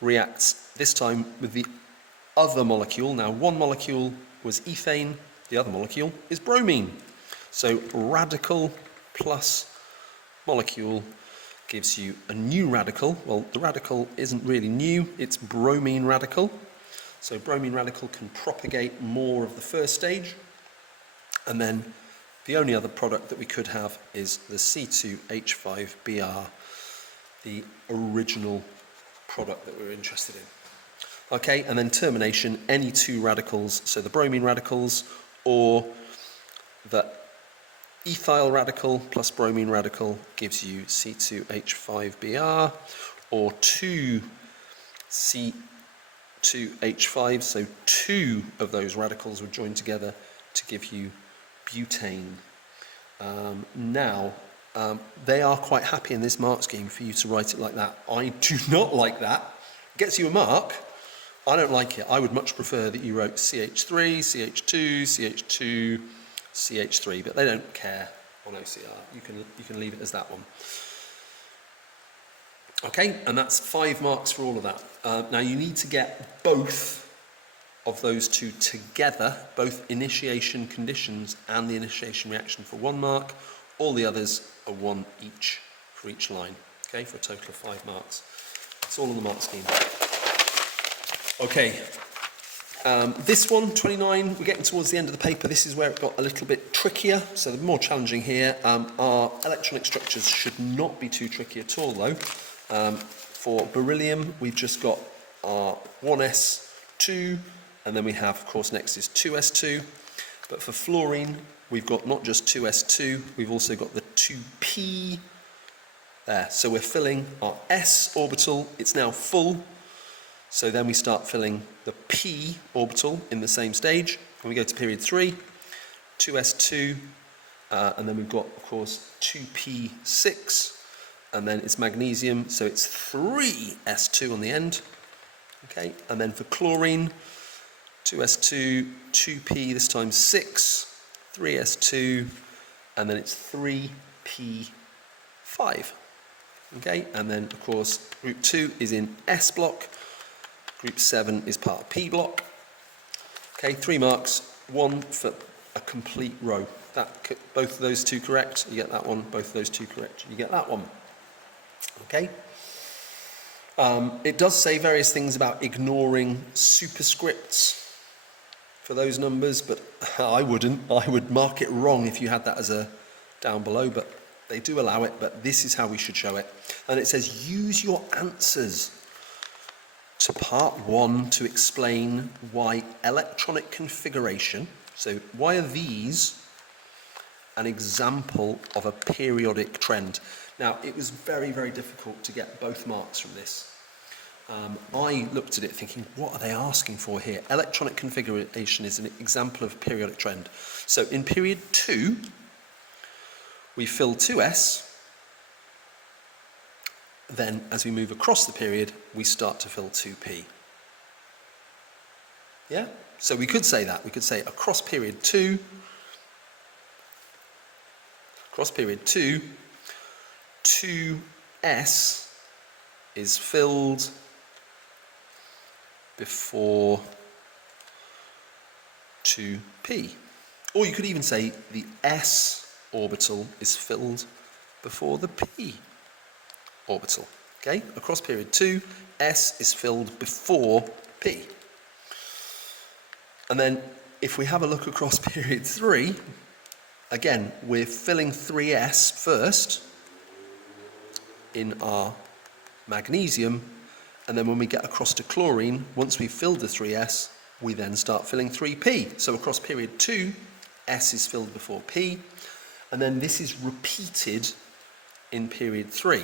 reacts this time with the other molecule. Now one molecule was ethane, the other molecule is bromine. So radical plus molecule gives you a new radical. Well, the radical isn't really new, it's bromine radical. So bromine radical can propagate more of the first stage, and then the only other product that we could have is the C2H5Br, the original product that we're interested in. Okay, and then termination, any two radicals, so the bromine radicals or the ethyl radical plus bromine radical gives you C2H5Br, or 2C2H5, so two of those radicals would join together to give you butane. They are quite happy in this mark scheme for you to write it like that. I do not like that. It gets you a mark. I don't like it. I would much prefer that you wrote CH3, CH2, CH2, CH3, but they don't care on OCR. You can leave it as that one. Okay, and that's 5 marks for all of that. Now you need to get both of those two together, both initiation conditions and the initiation reaction for 1 mark. All the others are 1 each for each line, okay, for a total of 5 marks. It's all on the mark scheme. Okay, this one, 29, we're getting towards the end of the paper. This is where it got a little bit trickier, so the more challenging here. Our electronic structures should not be too tricky at all, though. For beryllium, we've just got our 1s2, and then we have, of course, next is 2s2. But for fluorine, we've got not just 2s2, we've also got the 2p there. So we're filling our s orbital, it's now full. So then we start filling the p orbital in the same stage. And we go to period 3, 2s2, and then we've got, of course, 2p6, and then it's magnesium, so it's 3s2 on the end. Okay, and then for chlorine, 2s2, 2p, this time 6, 3s2, and then it's 3p5. Okay, and then, of course, group 2 is in S block. Group 7 is part of P block. Okay, 3 marks, 1 for a complete row. Both of those two correct, you get that one. Both of those two correct, you get that one. Okay. It does say various things about ignoring superscripts for those numbers, but I wouldn't. I would mark it wrong if you had that as a down below, but they do allow it, but this is how we should show it. And it says use your answers to part 1 to explain why electronic configuration, so why are these an example of a periodic trend? Now, it was very, very difficult to get both marks from this. I looked at it thinking, what are they asking for here? Electronic configuration is an example of a periodic trend. So in period 2, we fill 2s. Then, as we move across the period, we start to fill 2p. Yeah? So we could say that. We could say across period 2, 2s is filled before 2p. Or you could even say the s orbital is filled before the p orbital. Okay, across period 2, s is filled before p. And then if we have a look across period 3, again, we're filling 3s first in our magnesium, and then when we get across to chlorine, once we've filled the 3s, we then start filling 3p. So across period 2, s is filled before p, and then this is repeated in period 3.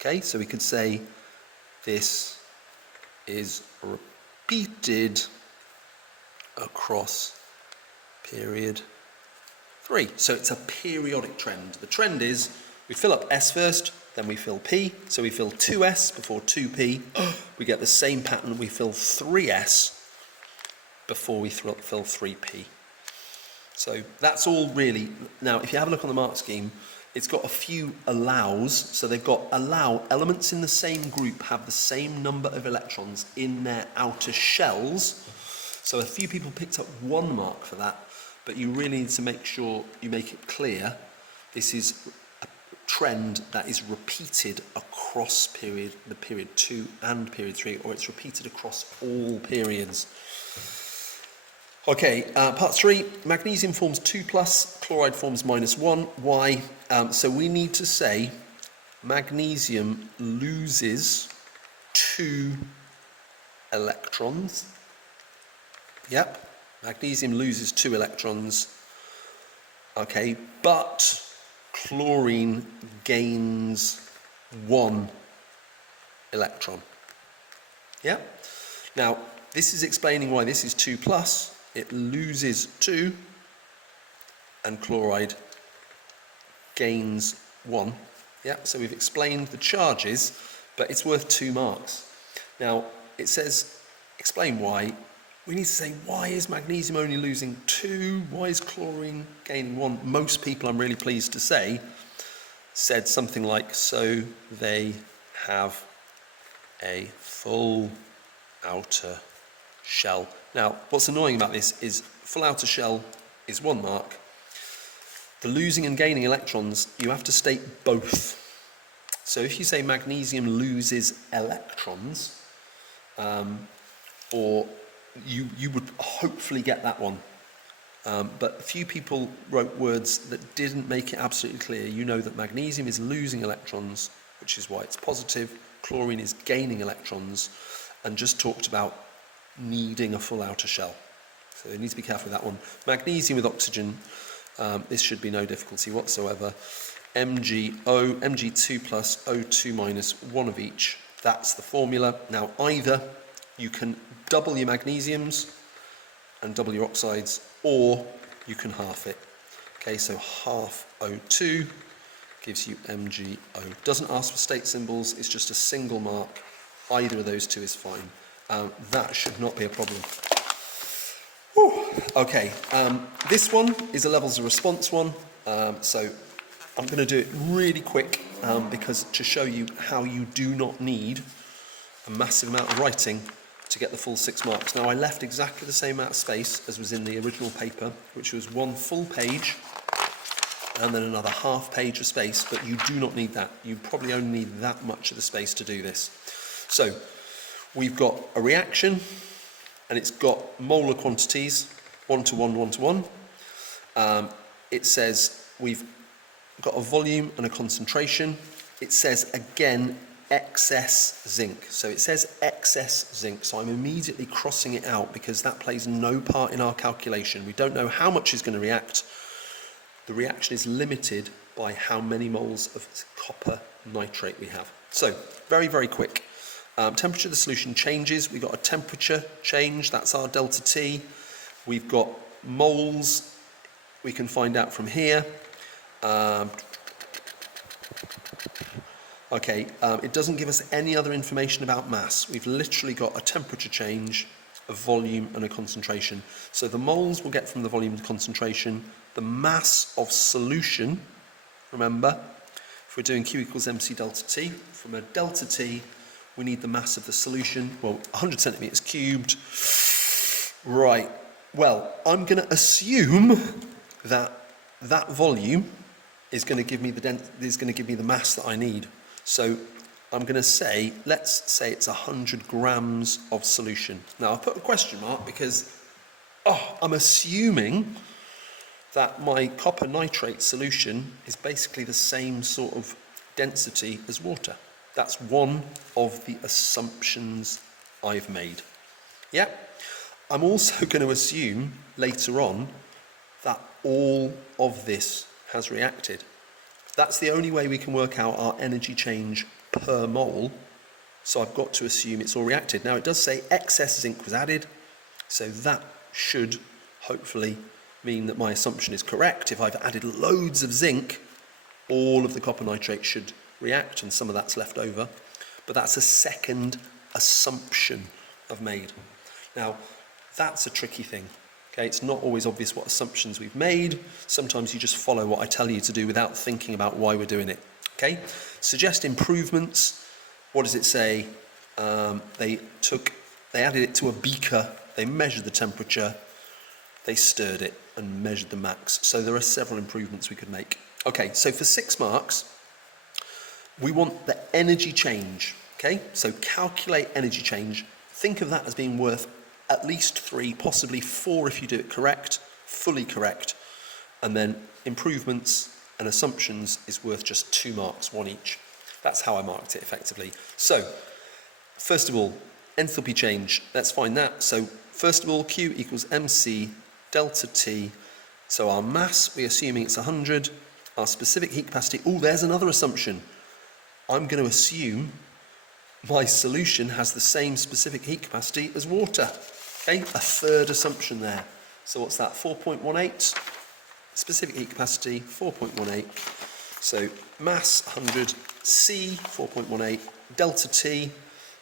Okay, so we could say this is repeated across period 3. So it's a periodic trend. The trend is we fill up S first, then we fill P. So we fill 2S before 2P. We get the same pattern. We fill 3S before we fill 3P. So that's all really. Now, if you have a look on the mark scheme, it's got a few allows. So they've got allow elements in the same group have the same number of electrons in their outer shells. So a few people picked up 1 mark for that, but you really need to make sure you make it clear this is a trend that is repeated across period 2 and period 3, or it's repeated across all periods. Okay, part 3, magnesium forms 2+, chloride forms -1. Why? So we need to say magnesium loses 2 electrons. Yep, magnesium loses 2 electrons. Okay, but chlorine gains 1 electron. Yeah? Now, this is explaining why this is 2+. It loses 2, and chloride gains 1. Yeah, so we've explained the charges, but it's worth 2 marks. Now, it says, explain why. We need to say, why is magnesium only losing 2? Why is chlorine gaining 1? Most people, I'm really pleased to say, said something like, so they have a full outer shell. Now, what's annoying about this is full outer shell is 1 mark. The losing and gaining electrons, you have to state both. So if you say magnesium loses electrons, or you would hopefully get that one. But a few people wrote words that didn't make it absolutely clear. You know that magnesium is losing electrons, which is why it's positive. Chlorine is gaining electrons, and just talked about needing a full outer shell. So you need to be careful with that one. Magnesium with oxygen, this should be no difficulty whatsoever. Mg2 plus O2 minus 1 of each. That's the formula. Now either you can double your magnesiums and double your oxides, or you can half it. Okay, so half O2 gives you MgO. Doesn't ask for state symbols, it's just a single mark. Either of those two is fine. That should not be a problem. Whew. Okay, this one is a levels of response one, so I'm going to do it really quick because to show you how you do not need a massive amount of writing to get the full 6 marks. Now I left exactly the same amount of space as was in the original paper, which was 1 full page and then another half page of space, but you do not need that. You probably only need that much of the space to do this. So we've got a reaction and it's got molar quantities, 1 to 1, 1 to 1. It says we've got a volume and a concentration. It says again excess zinc. So it says excess zinc, so I'm immediately crossing it out because that plays no part in our calculation. We don't know how much is going to react. The reaction is limited by how many moles of copper nitrate we have. So very, very quick. Temperature of the solution changes. We've got a temperature change, that's our delta T. We've got moles, we can find out from here. It doesn't give us any other information about mass. We've literally got a temperature change, a volume and a concentration. So the moles we'll get from the volume and concentration. The mass of solution, remember, if we're doing Q equals MC delta T, from a delta T, we need the mass of the solution, well, 100 centimetres cubed. Right, well, I'm going to assume that that volume is going to give me the mass that I need. So I'm going to say, let's say it's 100 grams of solution. Now I've put a question mark because I'm assuming that my copper nitrate solution is basically the same sort of density as water. That's one of the assumptions I've made. Yeah. I'm also going to assume later on that all of this has reacted. That's the only way we can work out our energy change per mole. So I've got to assume it's all reacted. Now it does say excess zinc was added, so that should hopefully mean that my assumption is correct. If I've added loads of zinc, all of the copper nitrate should react and some of that's left over. But that's a second assumption I've made. Now that's a tricky thing. Okay, it's not always obvious what assumptions we've made. Sometimes you just follow what I tell you to do without thinking about why we're doing it. Okay, suggest improvements. What does it say? They added it to a beaker, they measured the temperature, they stirred it and measured the max. So there are several improvements we could make. Okay, so for 6 marks, we want the energy change. Okay, so calculate energy change. Think of that as being worth at least 3, possibly 4 if you do it correct, fully correct. And then improvements and assumptions is worth just 2 marks, 1 each. That's how I marked it effectively. So, first of all, enthalpy change, let's find that. So, first of all, Q equals MC delta T. So our mass, we're assuming it's 100. Our specific heat capacity, there's another assumption. I'm going to assume my solution has the same specific heat capacity as water. Okay, a third assumption there. So what's that, 4.18? Specific heat capacity, 4.18. So mass, 100, C, 4.18, delta T.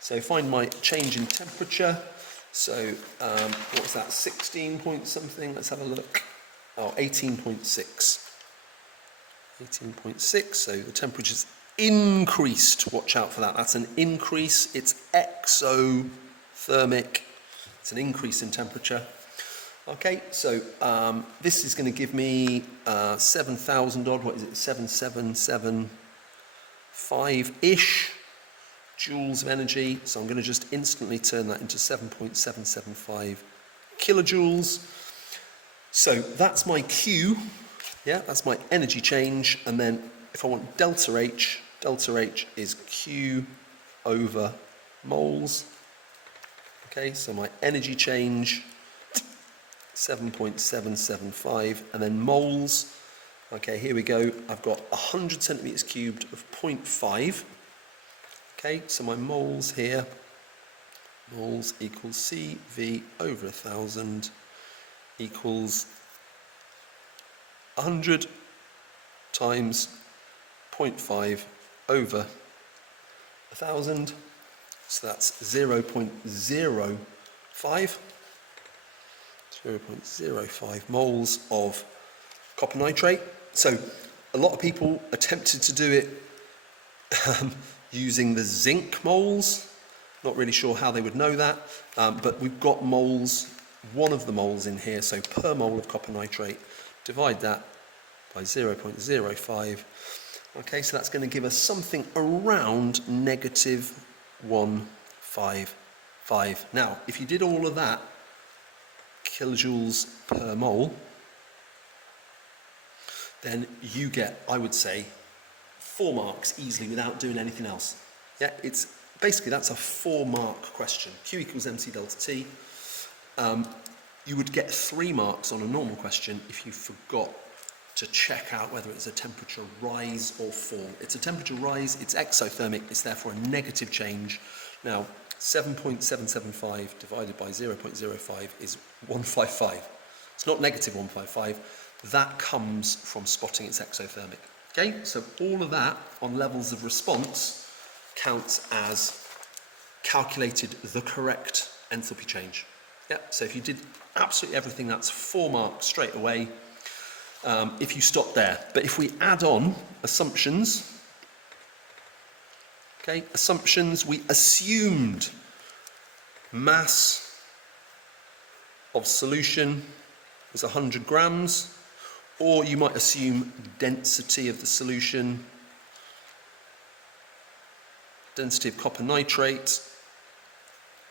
So find my change in temperature. So what was that, 16 point something? Let's have a look. 18.6. 18.6, so the temperature's increased. Watch out for that. That's an increase. It's exothermic. It's an increase in temperature. Okay, so this is going to give me 7,000 odd, what is it, 7775-ish joules of energy. So I'm going to just instantly turn that into 7.775 kilojoules. So that's my Q, yeah, that's my energy change. And then if I want delta H is Q over moles. Okay, so my energy change, 7.775, and then moles. Okay, here we go. I've got 100 centimeters cubed of 0.5. Okay, so my moles here, moles equals CV over 1,000 equals 100 times 0.5 over 1,000. So that's 0.05. 0.05 moles of copper nitrate. So a lot of people attempted to do it using the zinc moles. Not really sure how they would know that, but we've got moles, one of the moles in here, so per mole of copper nitrate, divide that by 0.05. Okay, so that's going to give us something around negative 155. Now, if you did all of that, kilojoules per mole, then you get, I would say, 4 marks easily without doing anything else. Yeah, it's basically, that's a 4-mark question. Q equals mc delta T. You would get 3 marks on a normal question if you forgot to check out whether it's a temperature rise or fall. It's a temperature rise, it's exothermic, it's therefore a negative change. Now, 7.775 divided by 0.05 is 155. It's not negative 155. That comes from spotting it's exothermic. Okay, so all of that on levels of response counts as calculated the correct enthalpy change. Yeah, so if you did absolutely everything, that's 4 marks straight away. If you stop there. But if we add on assumptions, okay, assumptions, we assumed mass of solution was 100 grams, or you might assume density of the solution, density of copper nitrate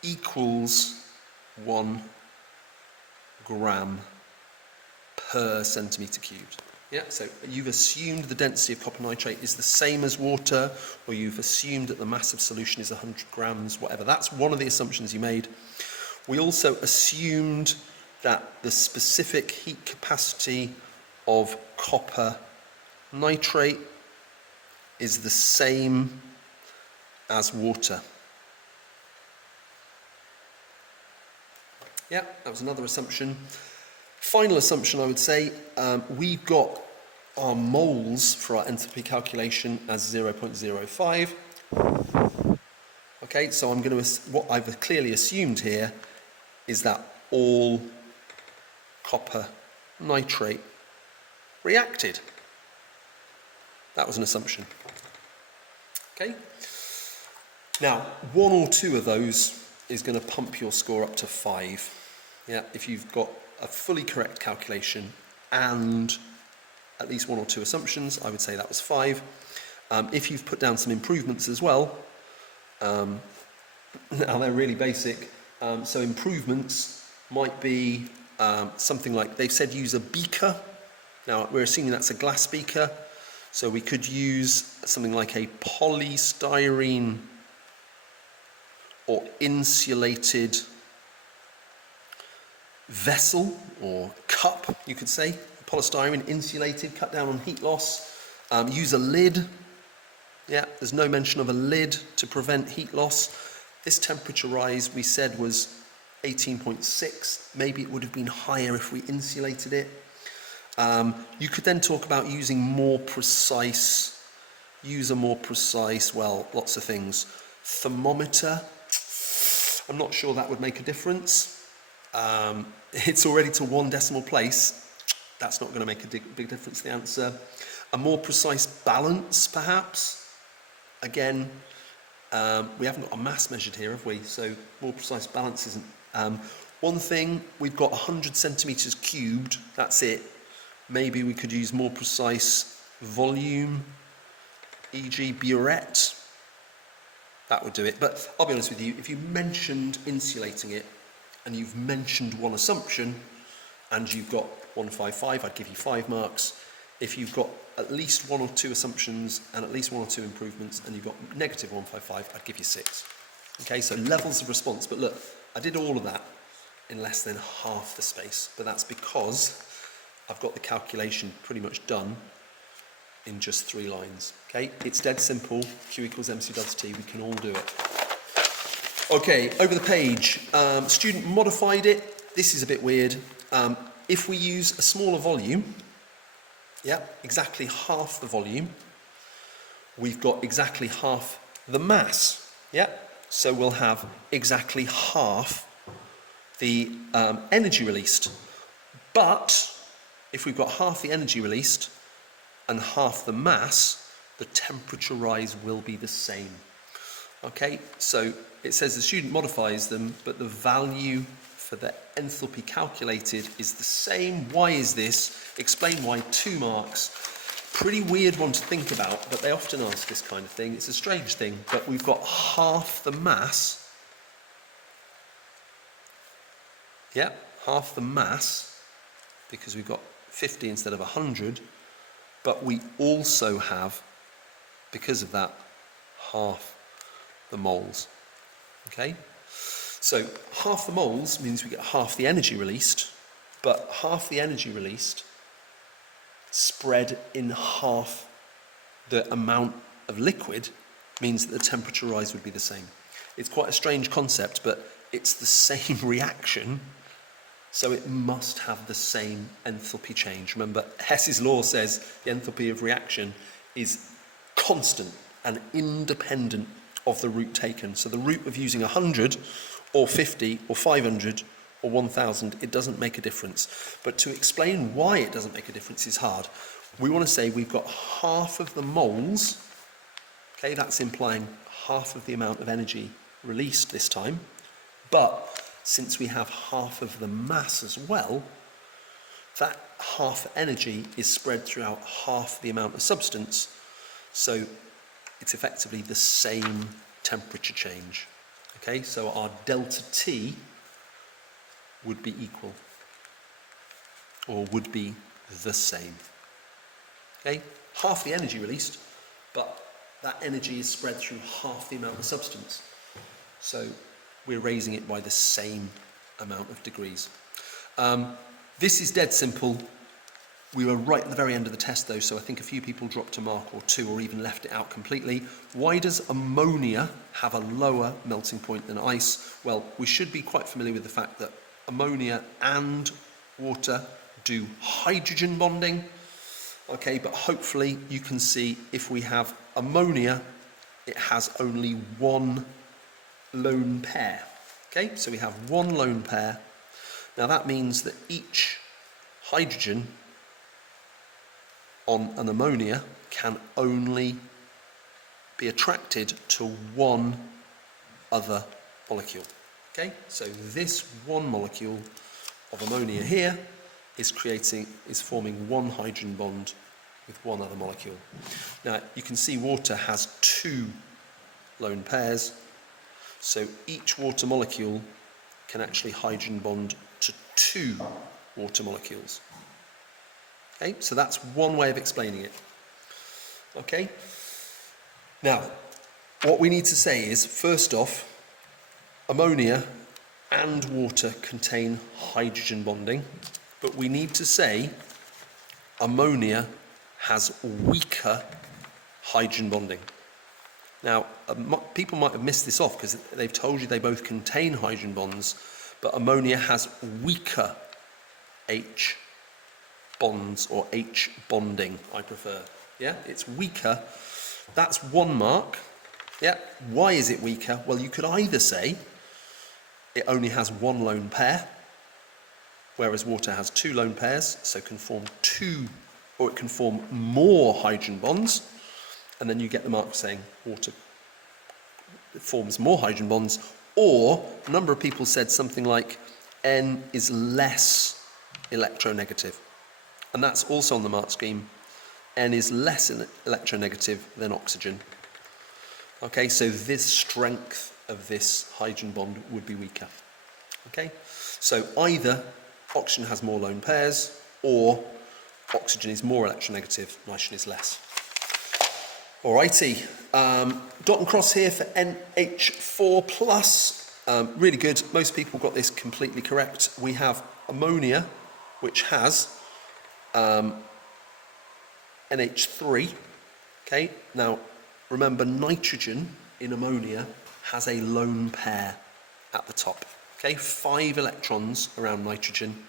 equals 1 gram per centimetre cubed. Yeah, so you've assumed the density of copper nitrate is the same as water, or you've assumed that the mass of solution is 100 grams, whatever. That's one of the assumptions you made. We also assumed that the specific heat capacity of copper nitrate is the same as water. Yeah, that was another assumption. Final assumption, I would say, we've got our moles for our enthalpy calculation as 0.05. Okay, so I'm going to, what I've clearly assumed here is that all copper nitrate reacted. That was an assumption. Okay. Now, 1 or 2 of those is going to pump your score up to 5. Yeah, if you've got a fully correct calculation and at least 1 or 2 assumptions, I would say that was 5. If you've put down some improvements as well, now they're really basic, so improvements might be something like, they've said use a beaker. Now we're assuming that's a glass beaker, so we could use something like a polystyrene or insulated vessel or cup, you could say. Polystyrene, insulated, cut down on heat loss. Use a lid. Yeah, there's no mention of a lid to prevent heat loss. This temperature rise we said was 18.6. Maybe it would have been higher if we insulated it. You could then talk about using more precise, well, lots of things. Thermometer. I'm not sure that would make a difference. It's already to 1 decimal place. That's not going to make a big difference, the answer. A more precise balance, perhaps. again, we haven't got a mass measured here, have we? So more precise balance isn't. One thing, we've got 100 centimetres cubed, that's it. Maybe we could use more precise volume, e.g. burette. That would do it. But I'll be honest with you, if you mentioned insulating it and you've mentioned one assumption and you've got 155, I'd give you 5 marks. If you've got at least 1 or 2 assumptions and at least 1 or 2 improvements and you've got negative 155, I'd give you 6. Okay, so levels of response. But look, I did all of that in less than half the space, but that's because I've got the calculation pretty much done in just 3 lines. Okay, it's dead simple. Q equals MC does T. We can all do it. Okay, over the page. Student modified it. This is a bit weird. If we use a smaller volume, yeah, exactly half the volume, we've got exactly half the mass. Yeah, so we'll have exactly half the energy released. But if we've got half the energy released and half the mass, the temperature rise will be the same. Okay, so it says the student modifies them, but the value for the enthalpy calculated is the same. Why is this? Explain why, 2 marks. Pretty weird one to think about, but they often ask this kind of thing. It's a strange thing, but we've got half the mass. Yeah, half the mass, because we've got 50 instead of 100, but we also have, because of that, half the moles. Okay? So half the moles means we get half the energy released, but half the energy released spread in half the amount of liquid means that the temperature rise would be the same. It's quite a strange concept, but it's the same reaction, so it must have the same enthalpy change. Remember, Hess's law says the enthalpy of reaction is constant and independent of the route taken. So the route of using 100 or 50 or 500 or 1000, it doesn't make a difference. But to explain why it doesn't make a difference is hard. We want to say we've got half of the moles, okay, that's implying half of the amount of energy released this time, but since we have half of the mass as well, that half energy is spread throughout half the amount of substance, so it's effectively the same temperature change. Okay, so our delta T would be equal, or would be the same. Okay, half the energy released, but that energy is spread through half the amount of substance. So we're raising it by the same amount of degrees. This is dead simple. We were right at the very end of the test though, so I think a few people dropped a mark or 2 or even left it out completely. Why does ammonia have a lower melting point than ice? Well, we should be quite familiar with the fact that ammonia and water do hydrogen bonding. Okay, but hopefully you can see if we have ammonia, it has only 1 lone pair. Okay, so we have 1 lone pair. Now that means that each hydrogen on an ammonia can only be attracted to 1 other molecule. Okay, so this 1 molecule of ammonia here is forming 1 hydrogen bond with 1 other molecule. Now you can see water has 2 lone pairs, so each water molecule can actually hydrogen bond to 2 water molecules. Okay, so that's one way of explaining it. Okay, now what we need to say is, first off, ammonia and water contain hydrogen bonding, but we need to say ammonia has weaker hydrogen bonding. Now, people might have missed this off because they've told you they both contain hydrogen bonds, but ammonia has weaker H bonds, or H bonding, I prefer. Yeah, it's weaker. That's 1 mark. Yeah, why is it weaker? Well, you could either say it only has 1 lone pair, whereas water has 2 lone pairs, so can form 2, or it can form more hydrogen bonds. and then you get the mark saying water forms more hydrogen bonds, or a number of people said something like N is less electronegative. And that's also on the mark scheme. N is less electronegative than oxygen. Okay, so this strength of this hydrogen bond would be weaker. Okay, so either oxygen has more lone pairs, or oxygen is more electronegative, nitrogen is less. Alrighty, dot and cross here for NH4 plus. Really good. Most people got this completely correct. We have ammonia, which has NH3. Okay, now remember, nitrogen in ammonia has a lone pair at the top. Okay, 5 electrons around nitrogen.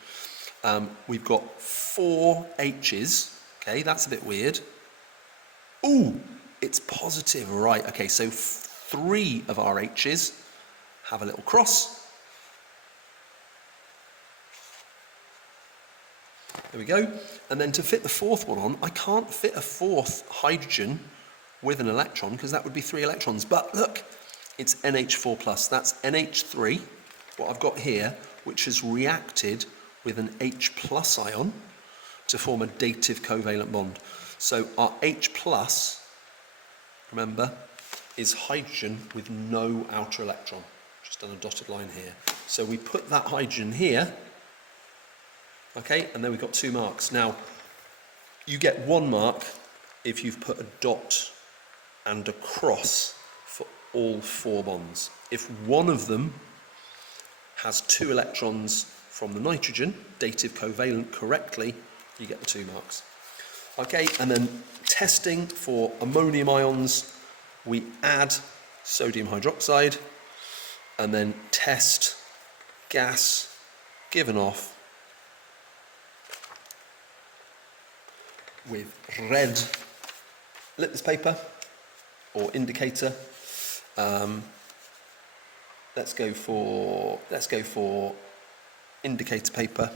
We've got 4 H's. Okay, that's a bit weird. Ooh, it's positive, right? Okay, so 3 of our H's have a little cross. There we go. And then to fit the 4th one on, I can't fit a 4th hydrogen with an electron because that would be 3 electrons. But look, it's NH4 plus. That's NH3, what I've got here, which has reacted with an H plus ion to form a dative covalent bond. So our H plus, remember, is hydrogen with no outer electron. Just done a dotted line here. So we put that hydrogen here, okay, and then we've got 2 marks. Now, you get 1 mark if you've put a dot and a cross for all 4 bonds. If one of them has 2 electrons from the nitrogen, dative covalent correctly, you get the 2 marks. Okay, and then testing for ammonium ions, we add sodium hydroxide and then test gas given off with red litmus paper or indicator. Let's go for indicator paper.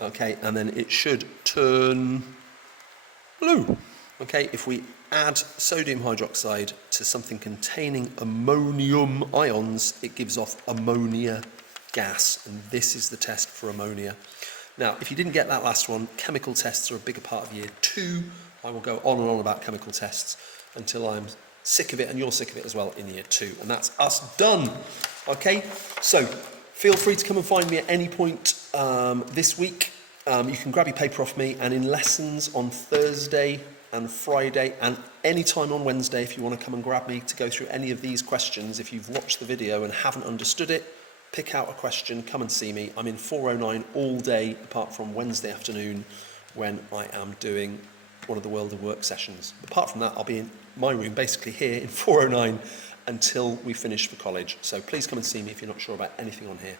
Okay, and then it should turn blue. Okay, if we add sodium hydroxide to something containing ammonium ions, it gives off ammonia gas, and this is the test for ammonia. Now, if you didn't get that last one, chemical tests are a bigger part of year 2. I will go on and on about chemical tests until I'm sick of it and you're sick of it as well in year 2. And that's us done. Okay, so feel free to come and find me at any point this week. You can grab your paper off me, and in lessons on Thursday and Friday and any time on Wednesday, if you want to come and grab me to go through any of these questions, if you've watched the video and haven't understood it, pick out a question, come and see me. I'm in 409 all day, apart from Wednesday afternoon when I am doing one of the World of Work sessions. Apart from that, I'll be in my room, basically here in 409, until we finish for college. So please come and see me if you're not sure about anything on here.